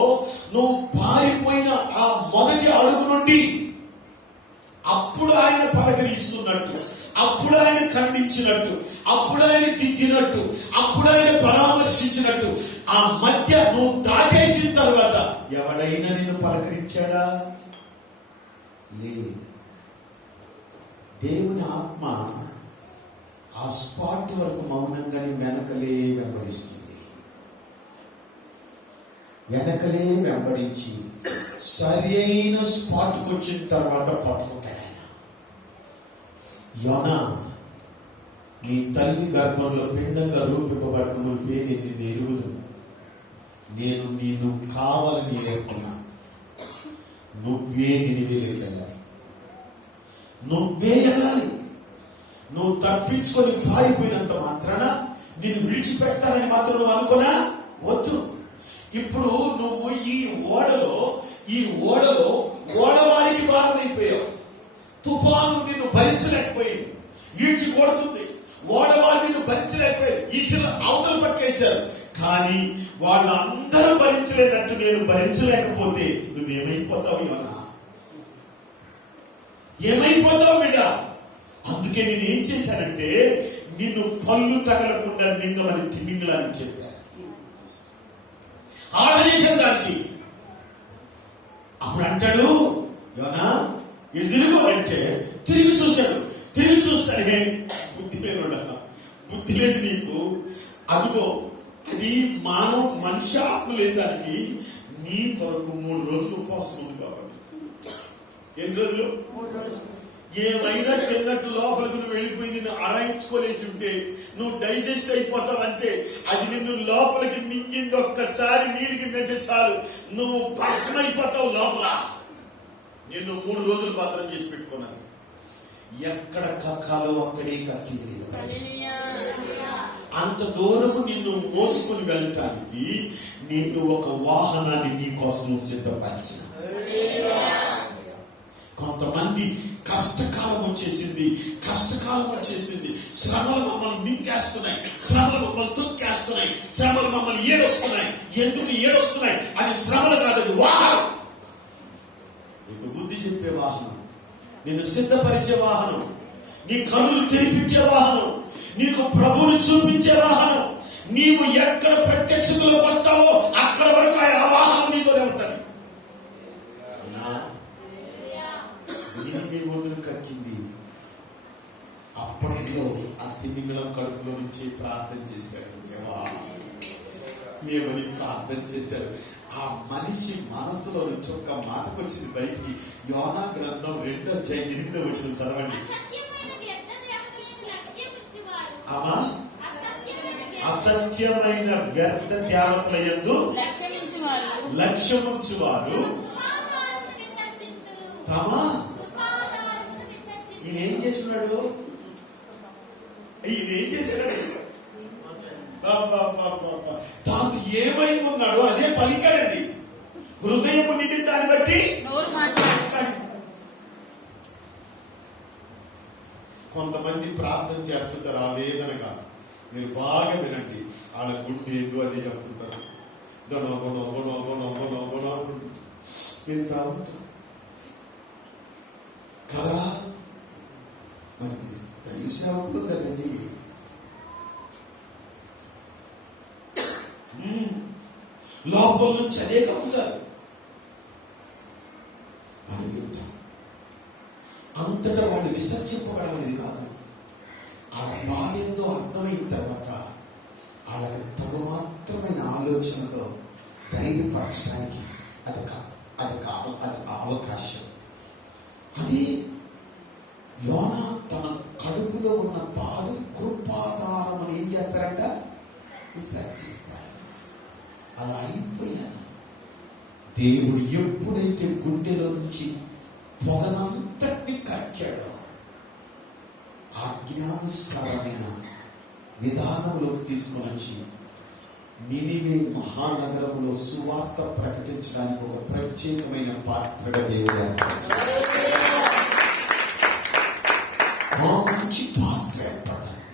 నువ్వు పారిపోయిన ఆ మొదటి అడుగు నుండి అప్పుడు ఆయన పలకరిస్తున్నట్టు, అప్పుడు ఆయన ఖండించినట్టు, అప్పుడు ఆయన దిద్దినట్టు, అప్పుడు ఆయన పరామర్శించినట్టు, ఆ మధ్య నువ్వు దాటేసిన తర్వాత ఎవడైనా నిన్ను పలకరించాడా? లేదు. దేవుని ఆత్మ ఆ స్పాట్ వరకు మౌనంగానే వెనకలే వెంబడించి సరి అయిన స్పాట్కి వచ్చిన తర్వాత పట్టుకుంటాడు ఆయన. యోనా, నీ తల్లి గర్భంలో పిండంగా రూపింపబడక మునిపే నిన్ను ఎరుగుదు. నేను నిన్ను కావాలని ఏర్కొన్నా. నువ్వే నినివేలోకి వెళ్ళాలి, నువ్వే వెళ్ళాలి. నువ్వు తప్పించుకొని పారిపోయినంత మాత్రాన నిన్ను విడిచిపెట్టాలని మాత్రం నువ్వు అనుకున్నా వద్దు. ఇప్పుడు నువ్వు ఈ ఓడలో ఓడవారికి భారమైపోయావు. తుఫాను నిన్ను భరించలేకపోయింది, ఈడ్చి కొడుతుంది. ఓడవారు నిన్ను భరించలేకపోయారు, ఈశ్వరు అవతల పక్కేశారు. కానీ వాళ్ళందరూ భరించలేనట్టు నేను భరించలేకపోతే నువ్వేమైపోతావు యోనా? ఏమైపోతావు బిడ్డ? అందుకే నేను ఏం చేశానంటే, నిన్ను కళ్ళు తగలకుండా మింగమని తిమింగళాన్ని చెప్పా. ఆర్డర్ చేశాను దానికి. అప్పుడు అంటాడు యోనా ఇది తిరుగు అంటే తిరిగి చూశాడు. తిరిగి చూస్తానే బుద్ధి లేదు నీకు. అదిగో అది మనిషి ఆత్మ లేదు దానికి. నీ కొరకు 3 రోజులు ఉపవాసం ఉంది కాబట్టి. ఎన్ని రోజులు? 3 రోజులు. ఏమైనా తిన్నట్టు లోపలికి నువ్వు వెళ్ళిపోయి నిన్ను అరాయించుకోలేసి ఉంటే నువ్వు డైజెస్ట్ అయిపోతావు అంతే. అది నిన్ను లోపలికి మింగింది, ఒక్కసారి నీరిగిందంటే చాలు నువ్వు భస్మైపోతావు లోపల. నిన్ను 3 రోజులు భద్రం చేసి పెట్టుకున్నాను. ఎక్కడ కక్కాలో అక్కడే కక్కింది. అంత దూరము నిన్ను మోసుకుని వెళ్ళటానికి నేను ఒక వాహనాన్ని నీ కోసం సిద్ధపరిచిన. కొంతమంది కష్టకాలం వచ్చేసింది, శ్రమలు మమ్మల్ని మింగేస్తున్నాయి, శ్రమలు మమ్మల్ని తొక్కేస్తున్నాయి, శ్రమలు మమ్మల్ని ఏడుస్తున్నాయి. ఎందుకు ఏడుస్తున్నాయి? అది శ్రమలు కాదు, అది వాహనం. నీకు బుద్ధి చెప్పే వాహనం, నిన్ను సిద్ధపరిచే వాహనం, నీ కనులు తెరిపించే వాహనం, నీకు ప్రభువుని చూపించే వాహనం. నీవు ఎక్కడ ప్రత్యక్షతలో వస్తావో అక్కడ వరకు ఆ వాహనం నీతోనే ఉంటుంది. ఒడ్డును కక్కింది. అప్పట్లో ఆ తిమింగళం కడుపులో నుంచి ప్రార్థన చేశాడు. ఏమని ప్రార్థన చేశాడు? ఆ మనిషి మనసులో నుంచి ఒక మాటకు వచ్చింది బయటికి. యోనా గ్రంథం 2:8 చదవండి. అమ్మా, అసత్యమైన వ్యర్థ దేవతల యందు లక్ష్యముంచువారు తమ ఈయన ఏం చేస్తున్నాడు? ఈయన ఏం చేశాడు? తాను ఏమై ఉన్నాడో అదే పలికాడండి. హృదయం నిండి దాన్ని బట్టి నోరు మాట్లాడు. కొంతమంది ప్రార్థన చేస్తుంటారు ఆ వేదన కాదు. మీరు బాగా వినండి. వాళ్ళ గుండె ఏందో అది చెప్తుంటారు. నేను కాబట్టి కదా మరి దైవ సేవకులు కదండి. లోపల నుంచి అనేక అవుతారు. అని వింటాం. అంతటా వాళ్ళు విసర్జింపబడాలనేది కాదు. ఆ బాల్యంలో అర్థమైన తర్వాత వాళ్ళకి తమ మాత్రమైన ఆలోచనతో ధైర్యపరచడానికి అది అవకాశం. అది యోనా తన కడుపులో ఉన్న బాధ కృపాధారం అని ఏం చేస్తారంట? విసర్జిస్తారు. అలా అయిపోయాను. దేవుడు ఎప్పుడైతే గుండెలో నుంచి పొగనంతటిని కక్కాడో ఆజ్ఞానుసారమైన విధానంలోకి తీసుకొని వచ్చి నినివే మహానగరంలో సువార్త ప్రకటించడానికి ఒక ప్రత్యేకమైన పాత్రగా దేవుడు ఏర్పరిచాడు. మంచి పాత్ర ఏర్పడాలి.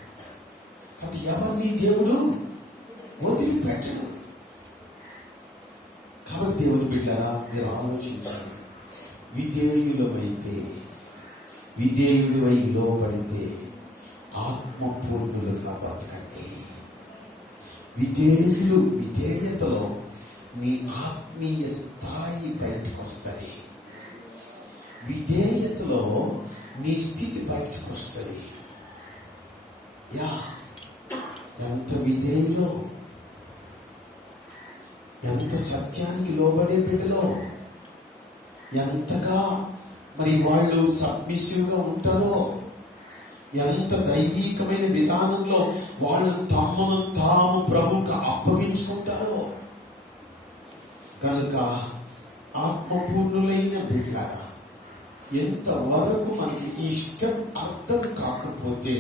కాబట్టి ఎవరిని దేవుడు వదిలిపెట్టడు. కాబట్టి దేవుని బిడ్డారా, మీరు ఆలోచించండి. విధేయుడివై లోబడితే ఆత్మపూర్ణులుగా బతకండి. విధేయతలో మీ ఆత్మీయ స్థాయి బయటకు వస్తుంది. విధేయతలో నీ స్థితి బయటకు వస్తుంది. ఎంత విధేయులో, ఎంత సత్యానికి లోబడే బిడ్డలో, ఎంతగా మరి వాళ్ళు సబ్మిసివ్గా ఉంటారో, ఎంత దైవీకమైన విధానంలో వాళ్ళు తమను తాము ప్రభువుకు అప్పగించుకుంటారో. కనుక ఆత్మపూర్ణులైన బిడ్డలారా, ఎంతవరకు మనకి ఈ స్టెప్ అర్థం కాకపోతే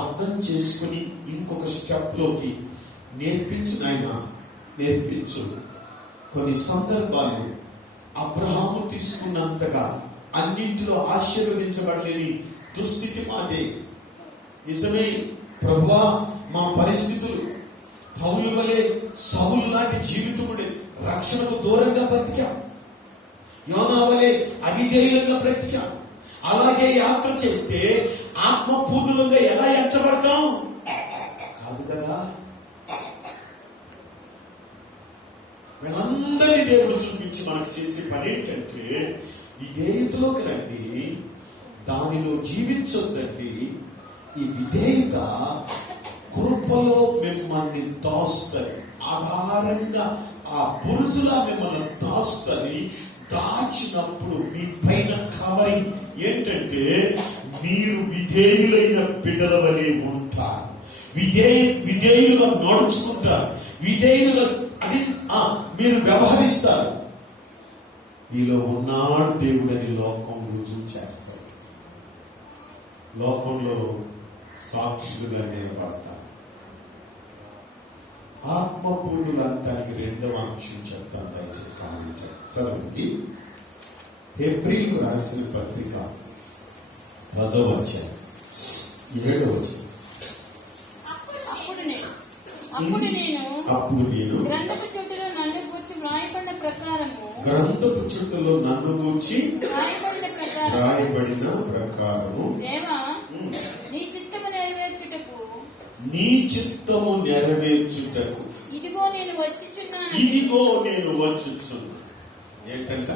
అర్థం చేసుకుని ఇంకొక స్టెప్లోకి నేర్పించు నాయన, నేర్పించు. కొన్ని సందర్భాలు అబ్రహాము తీసుకున్నంతగా అన్నింటిలో ఆశీర్వదించబడలేని దుస్థితి మాదే. నిజమే ప్రభువా, మా పరిస్థితులు పౌలు వలె సౌలు లాంటి జీవితముడే రక్షణకు దూరంగా బ్రతికాం. యోనా వలె అవిధేయులుగా బ్రతికాం. అలాగే యాత్ర చేస్తే ఆత్మపూర్ణులుగా ఎలా ఎంచబడతాం? కాదు కదా. వీళ్ళందరినీ దేవుడు చూపించి మనకు చేసే పని ఏంటంటే, విధేయతలోకి రండి, దానిలో జీవించొద్దండి. ఈ విధేయత కృపలో మిమ్మల్ని దాస్తుంది. ఆధారంగా ఆ పురుషులా మిమ్మల్ని దాస్తుంది. దాచినప్పుడు మీ పైన కవరింగ్ ఏంటంటే, మీరు విధేయులైన బిడ్డల వలె ఉంటారు. విధేయులుగా నడుచుకుంటారు. విధేయులుగా అని మీరు వ్యవహరిస్తారు. మీలో ఉన్నాడు దేవుడని లోకం రుజువు చేస్తారు. లోకంలో సాక్షులుగా నిలబడతారు. ఆత్మపూర్ణులు అనటానికి రెండవ అంశం చెప్తాను, దయచేసి గమనించండి. చదవండి. హెబ్రీయులకు రాసిన పత్రిక 10వ అధ్యాయం 7వ వచనం. అప్పుడు నేను గ్రంథపు చుట్టలో నన్ను గూర్చి వ్రాయబడిన ప్రకారము దేవా, నీ చిత్తము నెరవేర్చుటకు ఇదిగో నేను వచ్చుచున్నాను. ఏంటంట?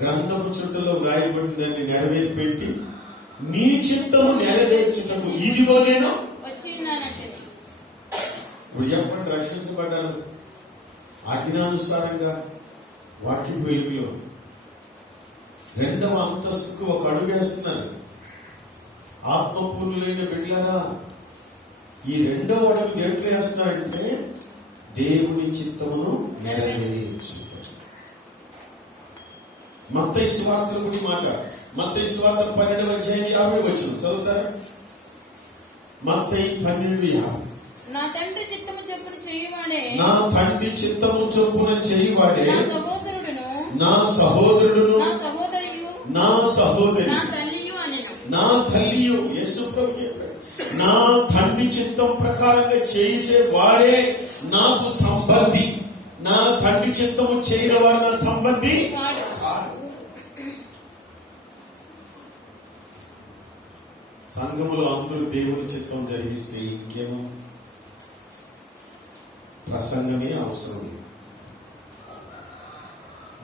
గ్రంథపు చుట్టలో వ్రాయబడిందని నెరవేర్పెట్టి నీ చిత్తము నెరవేర్చుటకు ఇదిగో నేను వచ్చి ఉన్నానంటే. ఇప్పుడు చెప్పండి, రక్షించబడ్డారు ఆజ్ఞానుసారంగా వాక్యం వెలుగులో రెండవ అంతస్తుకు ఒక అడుగు వేస్తున్నారు. ఆత్మపూర్ణులైన బిడ్డలారా, ఈ రెండవ అడుగు దేంట్లో వేస్తున్నారంటే దేవుని చిత్తమును నెరవేర్చుతారు. మత్తయి సువార్తలో కూడా ఈ మాట, మత్తయి సువార్త 12:50 చదువుతారా? మత్తయి 12:50. నా తండ్రి చిత్తము చొప్పున చేయువాడే, నా తండ్రి చిత్తము చొప్పున చేయువాడే నా సహోదరుడును, నా సహోదరుడును, నా సహోదరియు, నా సహోదరి, నా తల్లియు అనెను. నా తల్లియు. యేసు ప్రభు చెప్పాడు, నా తండ్రి చిత్తం ప్రకారంగా చేసే వాడే నాకు సంబంధి. నా తండ్రి చిత్తము చేయని వాడు నా సంబంధి వాడు. కాదు. సంఘములో అందరూ దేవుని చిత్తం జరిగిస్తే ఇంకేమో ప్రసంగమే అవసరం లేదు.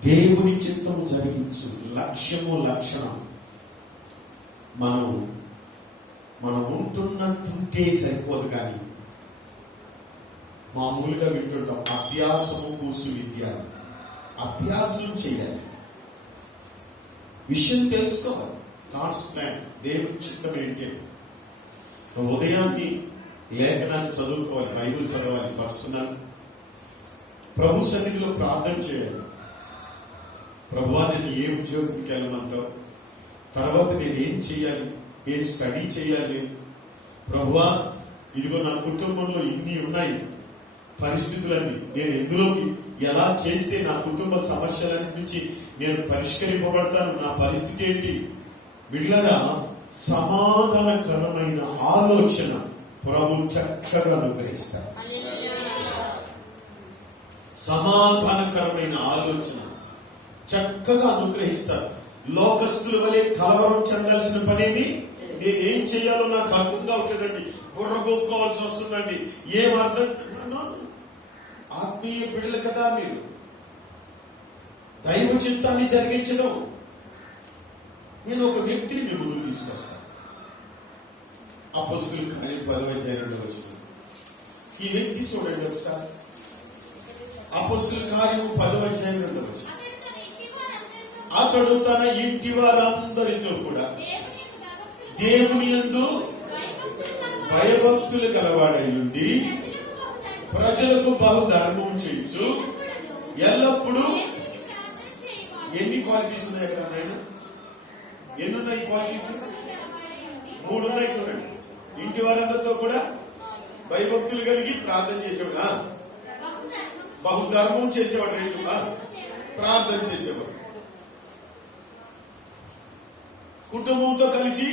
దేవుని చిత్తము జరిగించు లక్ష్యము లక్షణం. మనం ఉంటున్నట్టుంటే సరిపోదు, కానీ మామూలుగా వింటుంటాం అభ్యాసము కూసు విద్య. అభ్యాసం చేయాలి, విషయం తెలుసుకోవాలి. గాడ్స్ ప్లాన్, దేవుని చిత్తం ఏంటి. ఉదయాన్ని లేఖనాన్ని చదువుకోవాలి, బైబిల్ చదవాలి, పర్సనల్ ప్రభు సన్నిధిలో ప్రార్థన చేయాలి. ప్రభువా, నేను ఏ ఉద్యోగంకి వెళ్ళమంటావు, తర్వాత నేను ఏం చేయాలి, ఏం స్టడీ చేయాలి. ప్రభువా, ఇదిగో నా కుటుంబంలో ఇన్ని ఉన్నాయి పరిస్థితులన్నీ, నేను ఎందులోకి ఎలా చేస్తే నా కుటుంబ సమస్యలన్నిటి నుంచి నేను పరిష్కరింపబడతాను, నా పరిస్థితి ఏంటి. బిడ్డలారా, సమాధానకరమైన ఆలోచన ప్రభు చక్కగా అనుగ్రహిస్తారు. సమాధానకరమైన ఆలోచన చక్కగా అనుగ్రహిస్తారు. లోకస్తుల వలె కలవరం చెందాల్సిన పనేమి, నేనేం చేయాలో నాకు అర్థం కావట్లేదండి, బుర్రగొక్కోవాల్సి వస్తుందండి, ఏం అర్థం. ఆత్మీయ బిడ్డలు కదా మీరు. దైవ చిత్తాన్ని జరిగించడం. నేను ఒక వ్యక్తిని మీ ముందు తీసుకొస్తాను. అపోస్తలుల కార్యం 10:2. ఈ వ్యక్తి చూడండి ఒకసారి. అపోస్తలుల కార్యం 10:2. అతడు తన ఇంటి వారందరితో కూడా దేవుని యందు భయభక్తులు గలవాడై ఉండి ప్రజలకు బహు ధర్మం చేయొచ్చు ఎల్లప్పుడూ. ఎన్ని క్వాలిటీస్ ఉన్నాయి అక్కడ నాయన? ఎన్ని ఉన్నాయి క్వాలిటీస్? 3 ఉన్నాయి చూడండి. ఇంటి వారందరితో కూడా భయభక్తులు కలిగి ప్రార్థన చేసేవాడు, బహుధర్మం చేసేవాడు, 2 ప్రార్థన చేసేవాడు, కుటుంబంతో కలిసి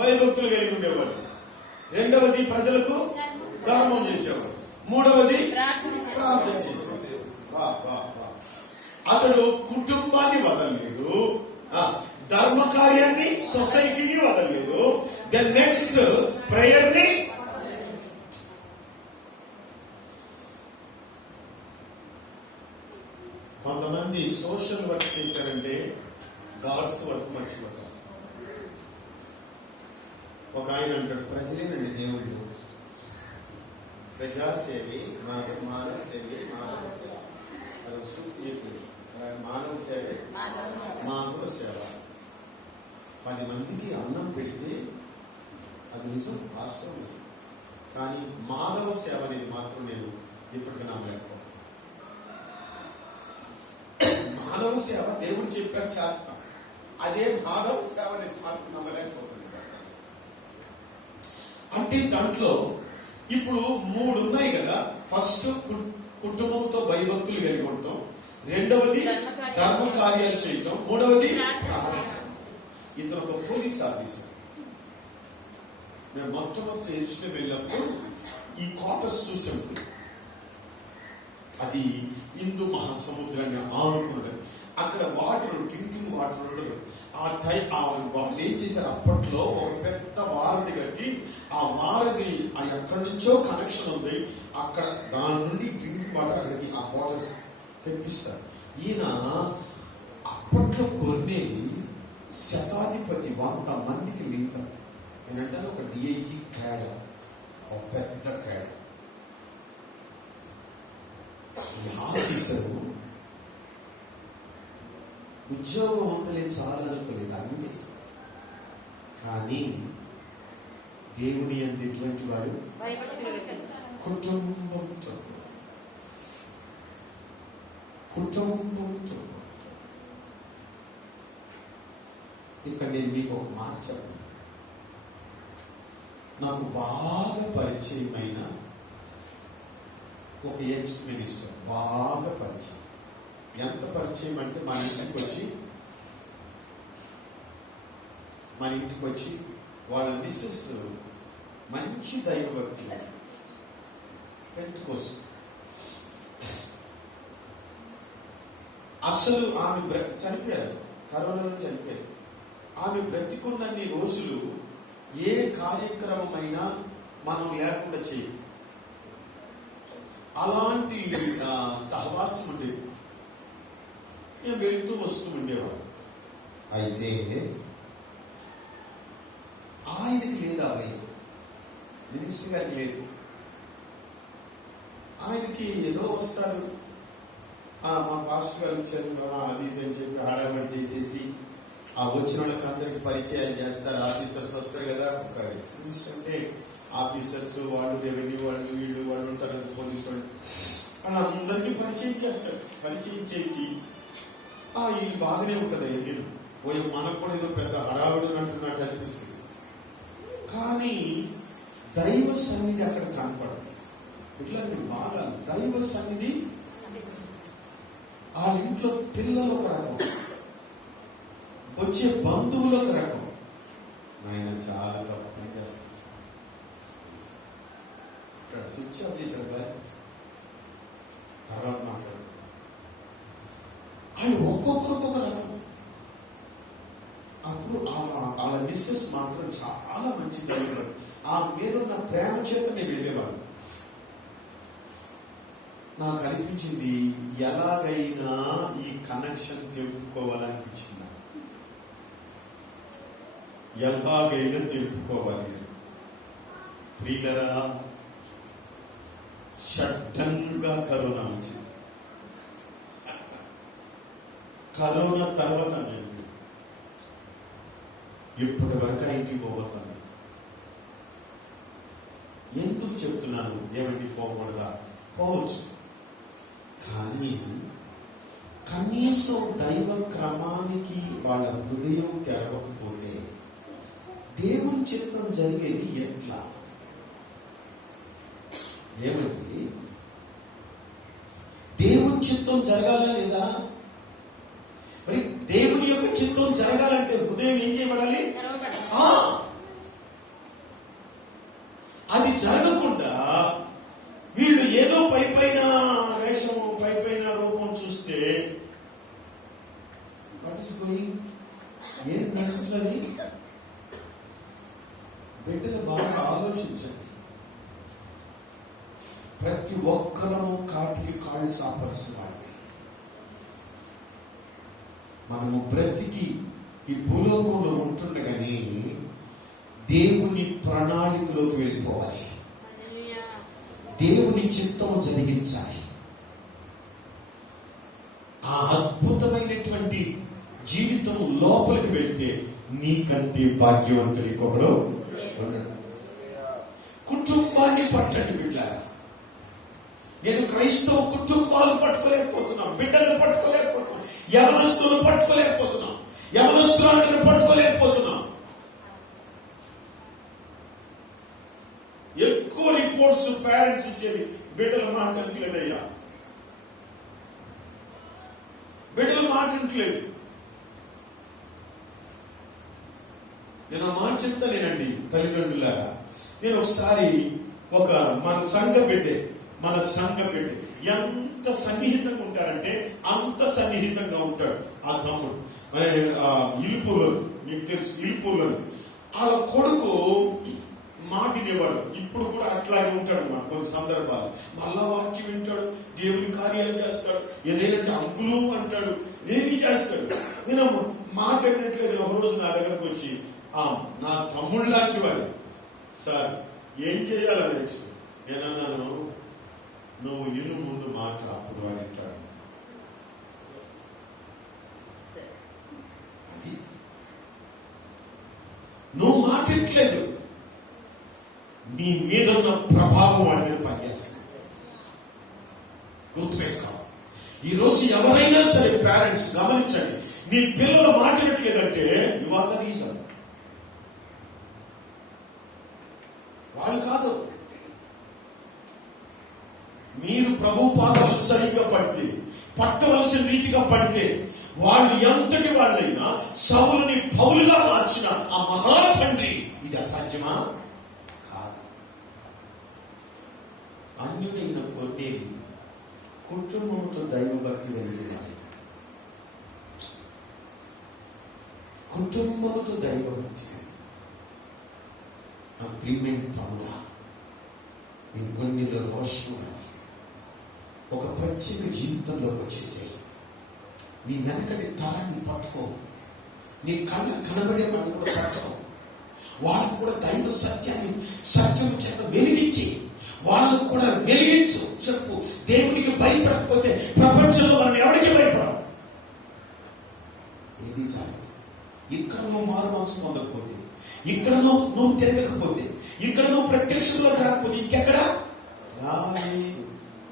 భయభక్తులు కలిగి ఉండేవాడు, 2వది ప్రజలకు ధర్మం చేసేవాడు, 3వది ప్రార్థన చేసేవాడు. అతడు కుటుంబాన్ని వదలలేదు, ధర్మ కార్యాన్ని, సొసైటీని వదలలేదు, ద నెక్స్ట్ ప్రేయర్ ని. కొంతమంది సోషల్ వర్క్ చేశారంటే గాడ్స్ వర్క్ మర్చిపోతారు. ఒక ఆయన అంటాడు, ప్రజలేనండి దేవుడు, ప్రజాసేవి, మానవ సేవే, మానవ సేవే మానవ సేవ. 10 మందికి అన్నం పెడితే అది నిజం, వాస్తవం. కానీ మానవ సేవ అనేది మాత్రం నేను ఇప్పటికీ నమ్మలేకపోతాను. మానవ సేవ దేవుడు చెప్పాడు చేస్తాం, అదే మానవ సేవ అనేది మాత్రం నమ్మలేకపోతున్నాను. అంటే దాంట్లో ఇప్పుడు 3 ఉన్నాయి కదా. ఫస్ట్ కుటుంబంతో భయభక్తులు కలిగి ఉండటం, 2వది ధర్మ కార్యాలు చేయటం, 3వది ఇతను ఒక పోలీస్ ఆఫీసర్. మేము మొట్టమొదటి ఎరుషలేము వెళ్ళినప్పుడు ఈ క్వార్టర్స్ చూసాము. అది హిందూ మహాసముద్రాన్ని ఆనుకున్నది. అక్కడ వాటర్, డ్రింకింగ్ వాటర్ ఉండదు. వాళ్ళు ఏం చేశారు, అప్పట్లో ఒక పెద్ద వారధి కట్టి, ఆ వారధి ఎక్కడి నుంచో కనెక్షన్ ఉంది, అక్కడ దాని నుండి డ్రింకింగ్ వాటర్ అక్కడికి ఆ వాటర్స్ తెప్పిస్తారు. ఈయన అప్పట్లో కొన్నేది శతాధిపతి 100 మందికి లింక్. ఏంటంటే ఒక డిఐజీ క్యాడర్, ఒక పెద్ద క్యాడర్. ఈ ఆఫీసరు ఉద్యోగం ఉండలే చాలా అనుకోలేదు అన్నీ, కానీ దేవుని యందు ఎటువంటి వాడు, కుటుంబంతో ఇక్కడ నేను మీకు ఒక మాట చెప్పాను. నాకు బాగా పరిచయమైన ఒక ఎక్స్ మినిస్టర్, బాగా పరిచయం. ఎంత పరిచయం అంటే మన ఇంటికి వచ్చి వాళ్ళ మిస్సెస్ మంచి దైవభక్తి, పెంతెకోస్తు. అసలు ఆమె చనిపోయారు, కరోనాలో చనిపోయారు. ఆమె బ్రతికున్నన్ని రోజులు ఏ కార్యక్రమమైనా మనం లేకుండా చేయం. అలాంటి సహవాసం ఉండేది. మేము వెళ్తూ వస్తూ ఉండేవాడు. అయితే ఆయనకి లేదు ఆ భయం, మినిస్టర్ గారికి లేదు. ఆయనకి ఏదో వస్తారు, మా పాస్టర్ గారు వచ్చారు అది ఇది అని చెప్పి హడాబడి చేసేసి ఆ వచ్చిన వాళ్ళకి అందరికి పరిచయాలు చేస్తారు. ఆఫీసర్స్ వస్తారు కదా, ఒక అంటే ఆఫీసర్స్ వాళ్ళు, రెవెన్యూ వాళ్ళు, వీళ్ళు వాళ్ళు ఉంటారు కదా, పోలీసు వాళ్ళు, అలా అందరికీ పరిచయం చేస్తారు. పరిచయం చేసి ఇది బాగానే ఉంటుంది. నేను పోయి మనకు కూడా ఏదో పెద్ద హడావుడు అంటున్నట్టు అనిపిస్తుంది. కానీ దైవ సన్నిధి అక్కడ కనపడదు. ఇట్లా మీరు బాగా దైవ సన్నిధి. ఆ ఇంట్లో పిల్లలు ఒక రకం, వచ్చే బంధువులు ఒక రకం. ఆయన చాలా తక్కువ చేస్తారు. అక్కడ స్విచ్ ఆఫ్ చేశారు బాయ్, తర్వాత మాట్లాడు. ఆయన ఒక్కొక్కరికి ఒక రకం. అప్పుడు వాళ్ళ మిస్సెస్ మాత్రం చాలా మంచి దైవం. ఆ మీద ఉన్న ప్రేమ చేత నేను వెళ్ళేవాడు. నాకు అనిపించింది ఎలాగైనా ఈ కనెక్షన్ తెలుపుకోవాలనిపించింది. ఎలాగైనా తెలుపుకోవాలి. ప్రియులరా, షడ్డంగా కరోనా వచ్చింది. కరోనా తర్వాత నేను ఇప్పటి వరకు ఇంటికి పోగొత్తాను. ఎందుకు చెప్తున్నాను? ఏమంటే పోకూడదా? పోవచ్చు. కానీ కనీసం దైవ క్రమానికి వాళ్ళ హృదయం తెరవకపోతే దేవుని చిత్తం జరిగేది ఎట్లా? ఏమండి, దేవుని చిత్తం జరగాలా లేదా? మరి దేవుని యొక్క చిత్తం జరగాలంటే హృదయం ఏం చేయబడాలి? అది జరగకుండా వీళ్ళు ఏదో పైపైన వేషం, పైపైన రూపం చూస్తే వాట్ ఇస్ గోయింగ్, ఏం నడుస్తుంది? బిడ్డలు బాగా ఆలోచించండి. ప్రతి ఒక్కరము కాటికి కాళ్ళు చాపాల్సిన వాళ్ళని. మనము బ్రతికి ఈ భూలోకంలో ఉంటుండగానే దేవుని ప్రణాళికలోకి వెళ్ళిపోవాలి. దేవుని చిత్తం జరిగించాలి. ఆ అద్భుతమైనటువంటి జీవితం లోపలికి వెళ్తే నీకంటే భాగ్యవంతులు ఇంకొకడు ఉండడు. కుటుంబాన్ని పట్టండి బిడ్డలారా. నేను క్రైస్తవ కుటుంబాలు పట్టుకోలేకపోతున్నాం, బిడ్డలు పట్టుకోలేకపోతున్నాం, యవనస్తులు పట్టుకోలేకపోతున్నాం, యవనస్తులను పట్టుకోలేకపోతున్నాం. ఎక్కువ రిపోర్ట్స్ పేరెంట్స్ ఇచ్చేది బిడ్డలు మాకంటలేదయ్యా, బిడ్డలు మాకంటలేదు. నేను ఆ మాట చెప్తానేనండి తల్లిదండ్రులారా. నేను ఒకసారి మన సంఘ బిడ్డే ఎంత సన్నిహితంగా ఉంటారంటే అంత సన్నిహితంగా ఉంటాడు ఆ తమ్ముడు. ఇలుపూరు, మీకు తెలుసు ఇలుపూరు. వాళ్ళ కొడుకు మాట వినేవాడు. ఇప్పుడు కూడా అట్లాగే ఉంటాడు అన్నమాట. కొన్ని సందర్భాలు మళ్ళా వాక్యం వింటాడు, దేవుని కార్యాలు చేస్తాడు, ఏదైనా అంకులు అంటాడు, నేను చేస్తాడు. నేను మాట వినట్లేదు. ఒక రోజు నా దగ్గరకు వచ్చి నా తమ్ముడు లాంటి వాడు సార్ ఏం చేయాలని నేనన్నాను, నువ్వు ఇల్లు ముందు మాట అప్పుడు వాడు ఇంటాడు. అది నువ్వు మాట్లాడలేదు, నీ మీద ఉన్న ప్రభావం వాడి మీద పనిచేస్తుంది. గుర్తుపెట్టుకో. ఈరోజు ఎవరైనా సరే పేరెంట్స్ గమనించండి, నీ పిల్లలు మాట్లాడట్లేదంటే యు ఆర్ ద ప్రభు పాదాలు సరిగ్గా పడితే, పట్టవలసిన రీతిగా పడితే, వాళ్ళు ఎంతటి వాళ్ళైనా సౌలుని పౌలుగా మార్చిన ఆ మహాతండ్రి ఇది అసాధ్యమా? కాదు. అన్యుడైన కొన్నేది కుటుంబంతో దైవభక్తి కలిగిన వాడు, కుటుంబంతో దైవభక్తి కలిగి, నా ప్రియమైన తమ్ముడా, నీ గుండెలో రోషం రాని ఒక ప్రత్యేక జీవితంలోకి వచ్చేసాయి. నీ వెనకటి తరాన్ని పట్టుకో, నీ కళ్ళ కనబడే వాళ్ళు కూడా పట్టుకో, వాళ్ళకు కూడా దైవ సత్యం చేత వెలిగించి వాళ్ళకు కూడా వెలిగించు. చెప్పు, దేవుడికి భయపడకపోతే ప్రపంచంలో మనం ఎవరికి భయపడం? ఏది చాలు. ఇక్కడ నువ్వు మారు మనసు పొందకపోతే, ఇక్కడ నువ్వు తిరగకపోతే, ఇక్కడ నువ్వు ప్రత్యక్షంలోకి రాకపోతే ఇంకెక్కడ రాలేదు.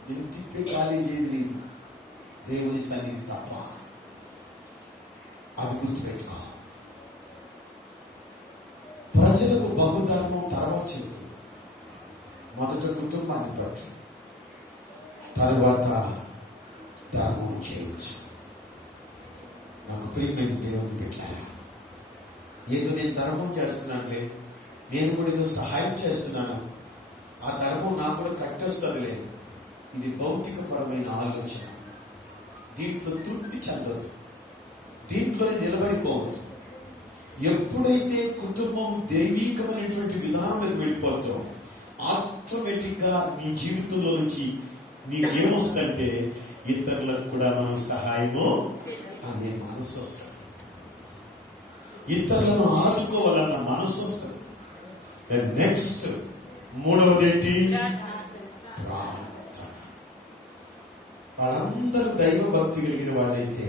నేను తిప్పే కాలేజీ లేదు, దేవుని సన్నిధి తప్ప. అది గుర్తుపెట్టుకో. ప్రజలకు బహుధర్మం తర్వాత చెబుతుంది. మొదట కుటుంబాన్ని పట్టు, తర్వాత ధర్మం చేయొచ్చు. నాకు ప్రియమైన దేవుని బిడ్డలారా, ఏదో నేను ధర్మం చేస్తున్నానులే, నేను కూడా ఏదో సహాయం చేస్తున్నాను, ఆ ధర్మం నాకు కూడా కట్టొస్తుందిలే, ఇది భౌతికపరమైన ఆలోచన. దీంట్లో తృప్తి చెందదు, దీంట్లో నిలబడిపోవద్దు. ఎప్పుడైతే కుటుంబం దైవీకమైనటువంటి విధానంలోకి వెళ్ళిపోతాం, ఆటోమేటిక్ గా నీ జీవితంలో నుంచి నీకేమొస్తుందంటే ఇతరులకు కూడా మనం సహాయము అనే మనసు వస్తుంది, ఇతరులను ఆదుకోవాలన్న మనసు వస్తుంది. నెక్స్ట్ మూడవది ఏంటి? ప్రార్థన. వాళ్ళందరూ దైవ భక్తి కలిగిన వాళ్ళైతే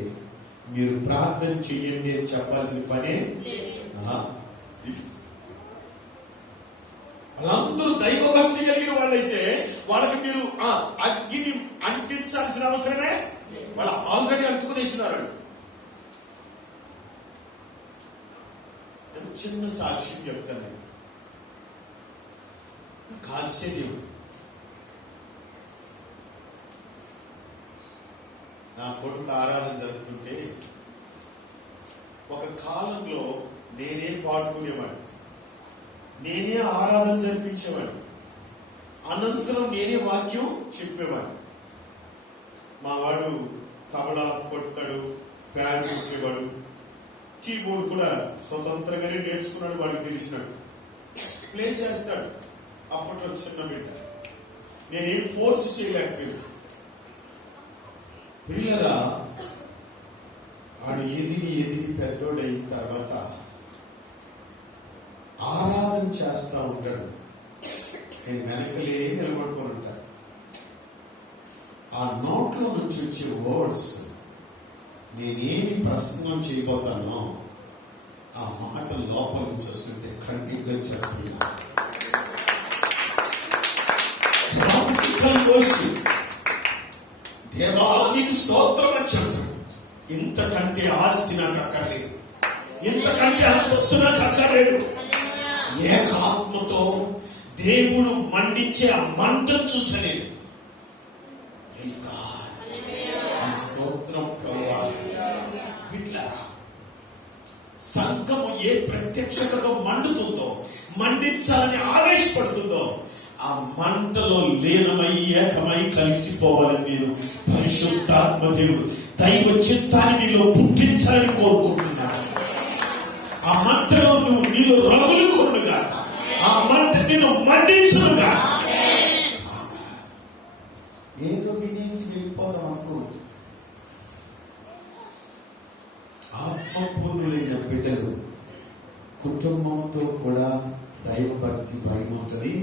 మీరు ప్రార్థన చెయ్యండి అని చెప్పాల్సిన పనే. వాళ్ళందరూ దైవ భక్తి కలిగిన వాళ్ళైతే వాళ్ళకి మీరు అగ్గిని అంటించాల్సిన అవసరమే, వాళ్ళు ఆల్రెడీ అంటుకునేసినారు. చిన్న సాక్ష్యం చెప్తాను. నాకు ఆశ్చర్యం, నా కొడుకు ఆరాధన జరుగుతుంటే ఒక కాలంలో నేనే పాడుకునేవాడు, నేనే ఆరాధన జరిపించేవాడు, అనంతరం నేనే వాక్యం చెప్పేవాడు. మా వాడు తబలా కొడతాడు, ప్యాడ్ కొట్టేవాడు, కీబోర్డ్ కూడా స్వతంత్రంగానే నేర్చుకున్నాడు, వాడికి తెలిసినాడు, ప్లే చేస్తాడు. అప్పట్లో చిన్న బిడ్డ, నేనేం ఫోర్స్ చేయలేకపోయాను. పిల్లరా, వాడు ఎదిగి పెద్దోడైన తర్వాత ఆరాధన చేస్తా ఉంటాడు, నేను వెనకలే నిలబడుకొని ఉంటాను. ఆ నోట్లో నుంచి వచ్చే వర్డ్స్, నేనేమి ప్రసంగం చేయబోతానో ఆ మాట లోపల నుంచి వస్తుంటే కంటిన్యూ చేస్తున్నా. దేవానికి స్తోత్రం అని చెప్తాడు. ఇంతకంటే ఆస్తి నాకు అక్కర్లేదు, ఇంతకంటే అంతస్తు నాకు అక్కర్లేదు. ఏకాత్మతో దేవుడు మండించే ఆ మంటను చూసలేదు. స్తోత్రం ప్రభువా. బిడ్డలారా, సంఘము ఏ ప్రత్యక్షతతో మండుతుందో, మండించాలని ఆవేశపడుతుందో, ఆ మంటలో లీనమై ఏకమై కలిసిపోవాలని నేను పరిశుద్ధాత్మ దేవుడు దైవ చిత్తాన్ని నీలో పుట్టించాలని కోరుకుంటున్నాను. ఆ మంటలో నీలో రగులుకొనుగా, ఆ మంట నేను మండించునుగా. ఏదో వినేసి వెళ్ళిపోదాం అనుకోవద్దు. ఆత్మపూర్ణులైన బిడ్డలు కుటుంబంతో కూడా దైవ భక్తి భయం ఉంటుంది.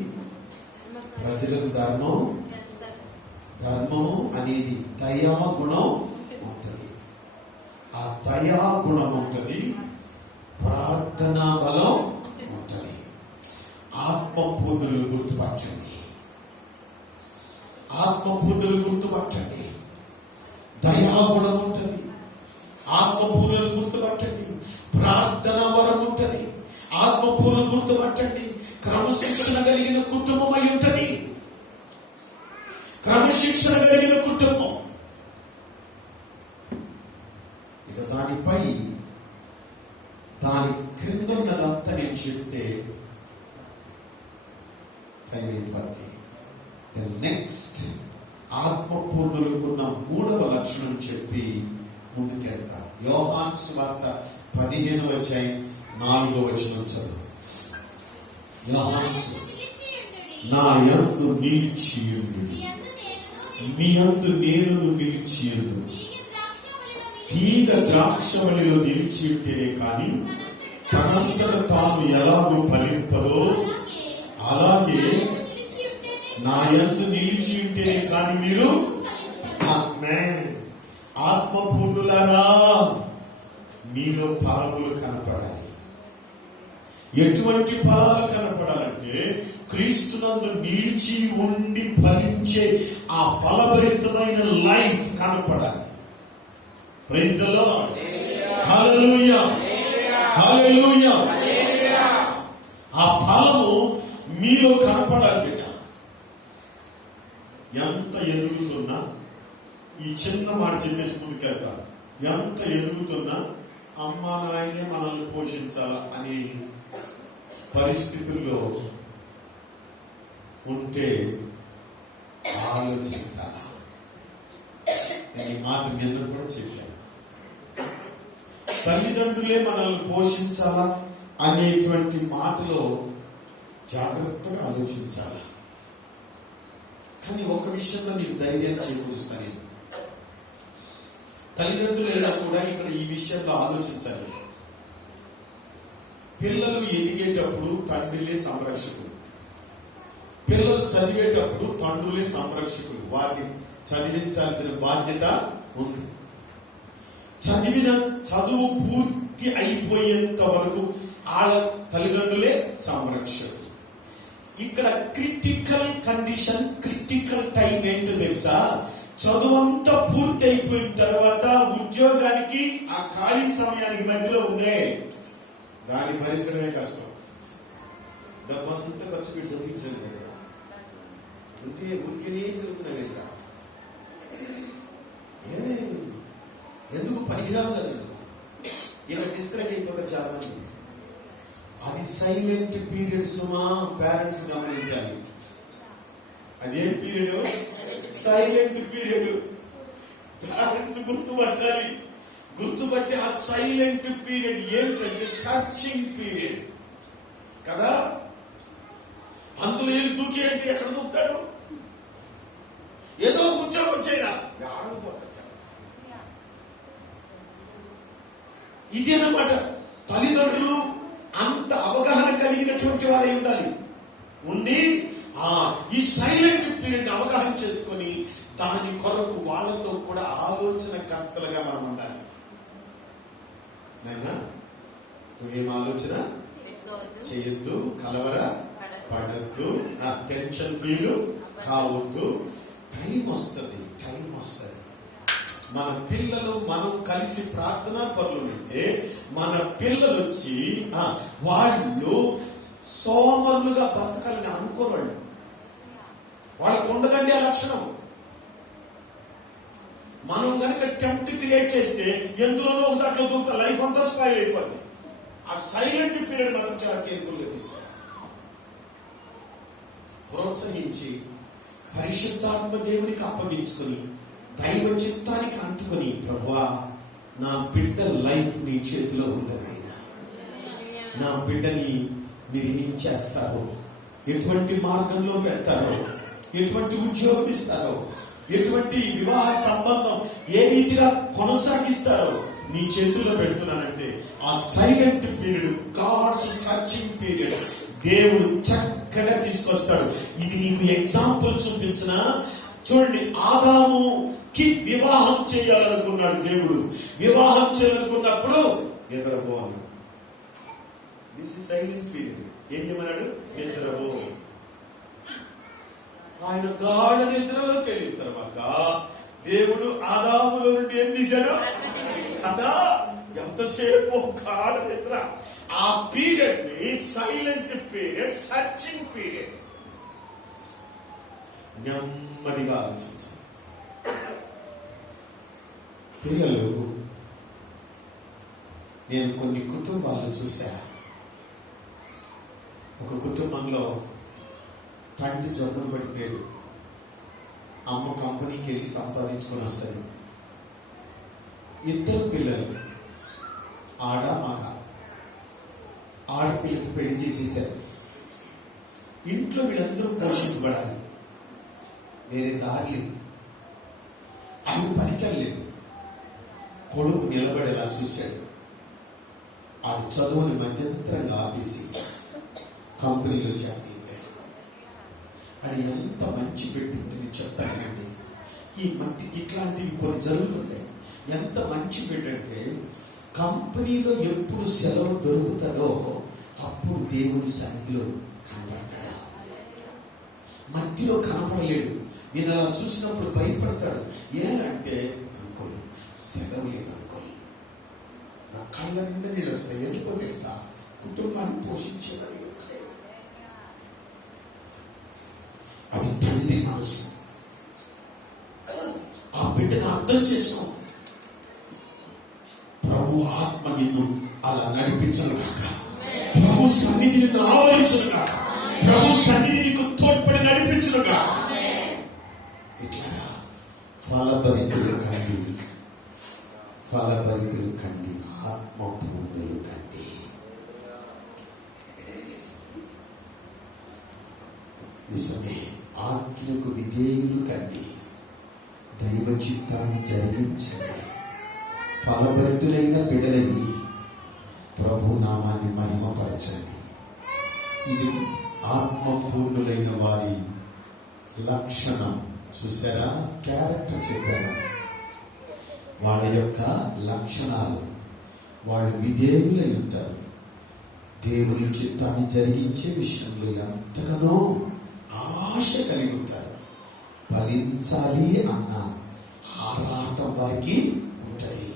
ప్రజలకు ధర్మం అనేది దయాగుణం ఉంటుంది. ఆ దయాగుణం ఉంటుంది, ప్రార్థనా బలం ఉంటుంది. ఆత్మపూర్ణులు గుర్తుపట్టండి, ఆత్మపూర్ణులు గుర్తుపట్టండి. దయాగుణం ఉంటుంది, ఆత్మపూర్ణులు గుర్తుపట్టండి. ప్రార్థన వరం ఉంటుంది, ఆత్మపూర్ణులు గుర్తుపట్టండి. క్రమశిక్షణ కలిగిన కుటుంబం అయి ఉంటుంది, క్రమశిక్షణ కలిగిన దాని క్రింద ఉన్నదంతా నేను చెప్తే టైం అయిపోద్ది. నెక్స్ట్ ఆత్మపూర్ణులకున్న 3వ లక్షణం చెప్పి ముందుకెళ్తా. యోహాను సువార్త 15వ అధ్యాయం 4వ వచనం చదువు. యోహాను నా యందు నిలిచియుండుడి, మీ యందు నేను నిలిచియుండు. తీగ ద్రాక్షవల్లిలో నిలిచి ఉంటేనే కానీ తనంతట తాను ఎలాగో ఫలింపదో అలాగే నా యందు నిలిచి ఉంటేనే కానీ మీరు ఆత్మపూర్ణులారా మీలో ఫలములు కనపడాలి. ఎటువంటి ఫలాలు కనపడాలంటే క్రీస్తునందు నిలిచి ఉండి ఫలించే ఆ ఫలభరితమైన లైఫ్ కనపడాలి. Praise the Lord. Hallelujah, hallelujah. ఆ ఫలము మీలో కనపడాలి బిడ్డ. ఎంత ఎదుగుతున్నా, ఈ చిన్న మాట చెప్పేసి ముందుకెళ్తారు, ఎంత ఎదుగుతున్నా అమ్మా నాయనే మనల్ని పోషించాలా అనే పరిస్థితుల్లో ఉంటే ఆలోచించాలా. ఈ మాట నిన్న కూడా చెప్పాను. తల్లిదండ్రులే మనల్ని పోషించాలా అనేటువంటి మాటలో జాగ్రత్తగా ఆలోచించాలా. కానీ ఒక విషయంలో నీకు ధైర్యం చేకూరుస్తాను. తల్లిదండ్రులైనా కూడా ఇక్కడ ఈ విషయంలో ఆలోచించాలి. పిల్లలు ఎదిగేటప్పుడు తండ్రులే సంరక్షకులు, పిల్లలు చదివేటప్పుడు తండ్రులే సంరక్షకులు. వారిని చదివించాల్సిన బాధ్యత ఉంది. చదివిన చదువు పూర్తి అయిపోయేంత వరకు వాళ్ళ తల్లిదండ్రులే సంరక్షకులు. ఇక్కడ క్రిటికల్ కండిషన్, క్రిటికల్ టైం ఏంటో తెలుసా? చదువు అంతా పూర్తి అయిపోయిన తర్వాత ఉద్యోగానికి ఆ ఖాళీ సమయానికి మధ్యలో ఉండే దాన్ని భరించడమే కష్టం. డబ్బంతా ఖర్చు పెట్టి చదివించండి కదా, ఉంటే ఊరికేనే తిరుగుతున్నాయి కదా, ఎందుకు పనికిరావు కదా. ఇలా డిస్కరేజ్ అయిపోక చాలా. అది సైలెంట్ పీరియడ్ సుమా. పేరెంట్స్ గమనించాలి. అదే పీరియడ్ సైలెంట్ పీరియడ్. పేరెంట్స్ గుర్తుపట్టాలి. గుర్తుపట్టి ఆ సైలెంట్ పీరియడ్ ఏమిటంటే సర్చింగ్ పీరియడ్ కదా. అందులో ఏం దూకి అంటే ఎక్కడ దూకుతాడు? ఏదో ఉద్యోగం చేయరా, ఇది అన్నమాట. తల్లిదండ్రులు అంత అవగాహన కలిగినటువంటి వారే ఉండాలి. ఉండి ఈ సైలెంట్ పీరియడ్ అవగాహన చేసుకొని దాని కొరకు వాళ్ళతో కూడా ఆలోచన కర్తలుగా మనం ఉండాలి. నైనా నువ్వేం ఆలోచన చేయొద్దు, కలవర పడద్దు, టెన్షన్ ఫీల్ కావద్దు. టైం వస్తుంది, టైం వస్తుంది. మన పిల్లలు మనం కలిసి ప్రార్థనా పరులైతే మన పిల్లలు వచ్చి వాళ్ళు సోమరులుగా బతకాలని అనుకోవాళ్ళు. వాళ్ళకు ఉండదండి ఆ లక్షణం. మనం కనుక టెంప్ట్ క్రియేట్ చేస్తే ఎందులోనో ఒక దాంట్లో దూకుతా, లైఫ్ అంతా స్పాయిల్ అయిపోయింది. ఆ సైలెంట్ పీరియడ్ మాత్రం చాలా కేర్ఫుల్గా తీసుకో. ప్రోత్సహించి పరిశుద్ధాత్మ దేవునికి అప్పగించుకొని దైవ చిత్తానికి అంటుకొని, ప్రభువా నా బిడ్డ లైఫ్ నీ చేతిలో ఉంది నాయనా, నా బిడ్డని మీరు ఏం చేస్తారో, ఎటువంటి మార్గంలో పెడతారో, ఎటువంటి ఉద్యోగం ఇస్తారో, ఎటువంటి వివాహ సంబంధం ఏ రీతిగా కొనసాగిస్తారో నీ చేతుల్లో పెడుతున్నానంటే ఆ silent period, God's searching period దేవుడు చక్కగా తీసుకొస్తాడు. ఇది నీకు ఎగ్జాంపుల్ చూపించిన. చూడండి, ఆదాముకి వివాహం చేయాలనుకున్నాడు దేవుడు. వివాహం చేయాలనుకున్నప్పుడు నిద్రపోవాలి. This is silent period. ఏం చేయమన్నాడు? నిద్రపో. ఆయన గాఢ నిద్రలోకి వెళ్ళిన తర్వాత దేవుడు ఆదాములో నుండి ఏం తీశాడు కదా? ఎంతసేపు గాఢ నిద్ర. ఆ పీరియడ్ ని సైలెంట్ పీరియడ్, సర్చింగ్ పీరియడ్. నెమ్మదిగా ఆలోచించాలి. పిల్లలు నేను కొన్ని కుటుంబాలు చూసా. ఒక కుటుంబంలో తండ్రి జబ్బును పడిపోయాడు. అమ్మ కంపెనీకి వెళ్ళి సంపాదించుకొని వస్తుంది. ఇద్దరు పిల్లలు, ఆడ మగ. ఆడపిల్లకి పెళ్లి చేసేసారు. ఇంట్లో వీళ్ళందరూ పోషించబడాలి, వేరే దారి లేదు. ఆయన పనికెళ్ళలేడు. కొడుకు నిలబడేలా చూశాడు. ఆ చదువుని మధ్యంతరంగా ఆపేసి కంపెనీలో జాయిన్ అయ్యాడు. అది ఎంత మంచి బిడ్డ చెప్తానండి. ఈ మధ్య ఇట్లాంటివి కొన్ని జరుగుతుంటాయి. ఎంత మంచి బిడ్డ అంటే కంపెనీలో ఎప్పుడు సెలవు దొరుకుతుందో అప్పుడు దేవుని సన్నిధిలో కనబడతాడు. మధ్యలో కనపడలేడు. నేను అలా చూసినప్పుడు భయపడతాడు. ఏనంటే అంకుల్ సెలవు లేదు అంకుల్, నా కళ్ళ నిండా నీళ్ళు వస్తాయి. ఎందుకో తెలుసా? కుటుంబాన్ని పోషించేవాడు ఒక్కడే. అది తండ్రి మనసు. ఆ బిడ్డను అర్థం చేసుకో. ప్రభు ఆత్మ నిన్ను అలా నడిపించను కాక, ప్రభు సన్నిధి నిన్ను ఆవరించను కాక, ప్రభు సన్నిధి నీకు తోడ్పడి నడిపించను కాక. ఇట్లా ఫలభరితులు కండి, ఫలభరితులు కండి, ఆత్మ పూర్ణులు కండి. నిజమే, ఆజ్ఞకు విధేయులు కండి, దైవ చిత్తాన్ని జరిగించండి. ఫలభరితులైన బిడ్డలయ్యి ప్రభు నామాన్ని మహిమపరచండి. ఇది ఆత్మపూర్ణులైన వారి లక్షణం. చూసారా? క్యారెక్టర్ చెప్పారు. వాళ్ళ యొక్క లక్షణాలు. వాళ్ళు విధేయులై ఉంటారు. దేవుని చిత్తాన్ని జరిగించే విషయంలో ఎంతగానో ఆశ కలిగి ఉంటారు. ఫలించాలి అన్న ఆరాటం వారికి ఉంటుంది.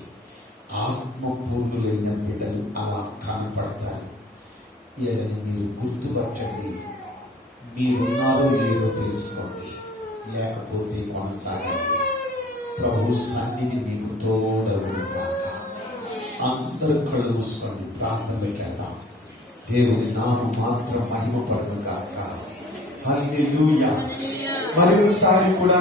ఆత్మపూర్ణులైన బిడ్డలు అలా కనపడతారు. ఏడని మీరు గుర్తుపట్టండి. మీరున్నారో లేదో తెలుసుకోండి, లేకపోతే కొనసాగండి. ప్రభు సన్నిధి మీకు తోడవును కాక. అందరూ కళ్ళు మూసుకోండి, ప్రార్థనలోకి వెళ్దాం. దేవుని నామం మాత్రం మహిమపడును కాక. హల్లెలూయా. మరొకసారి కూడా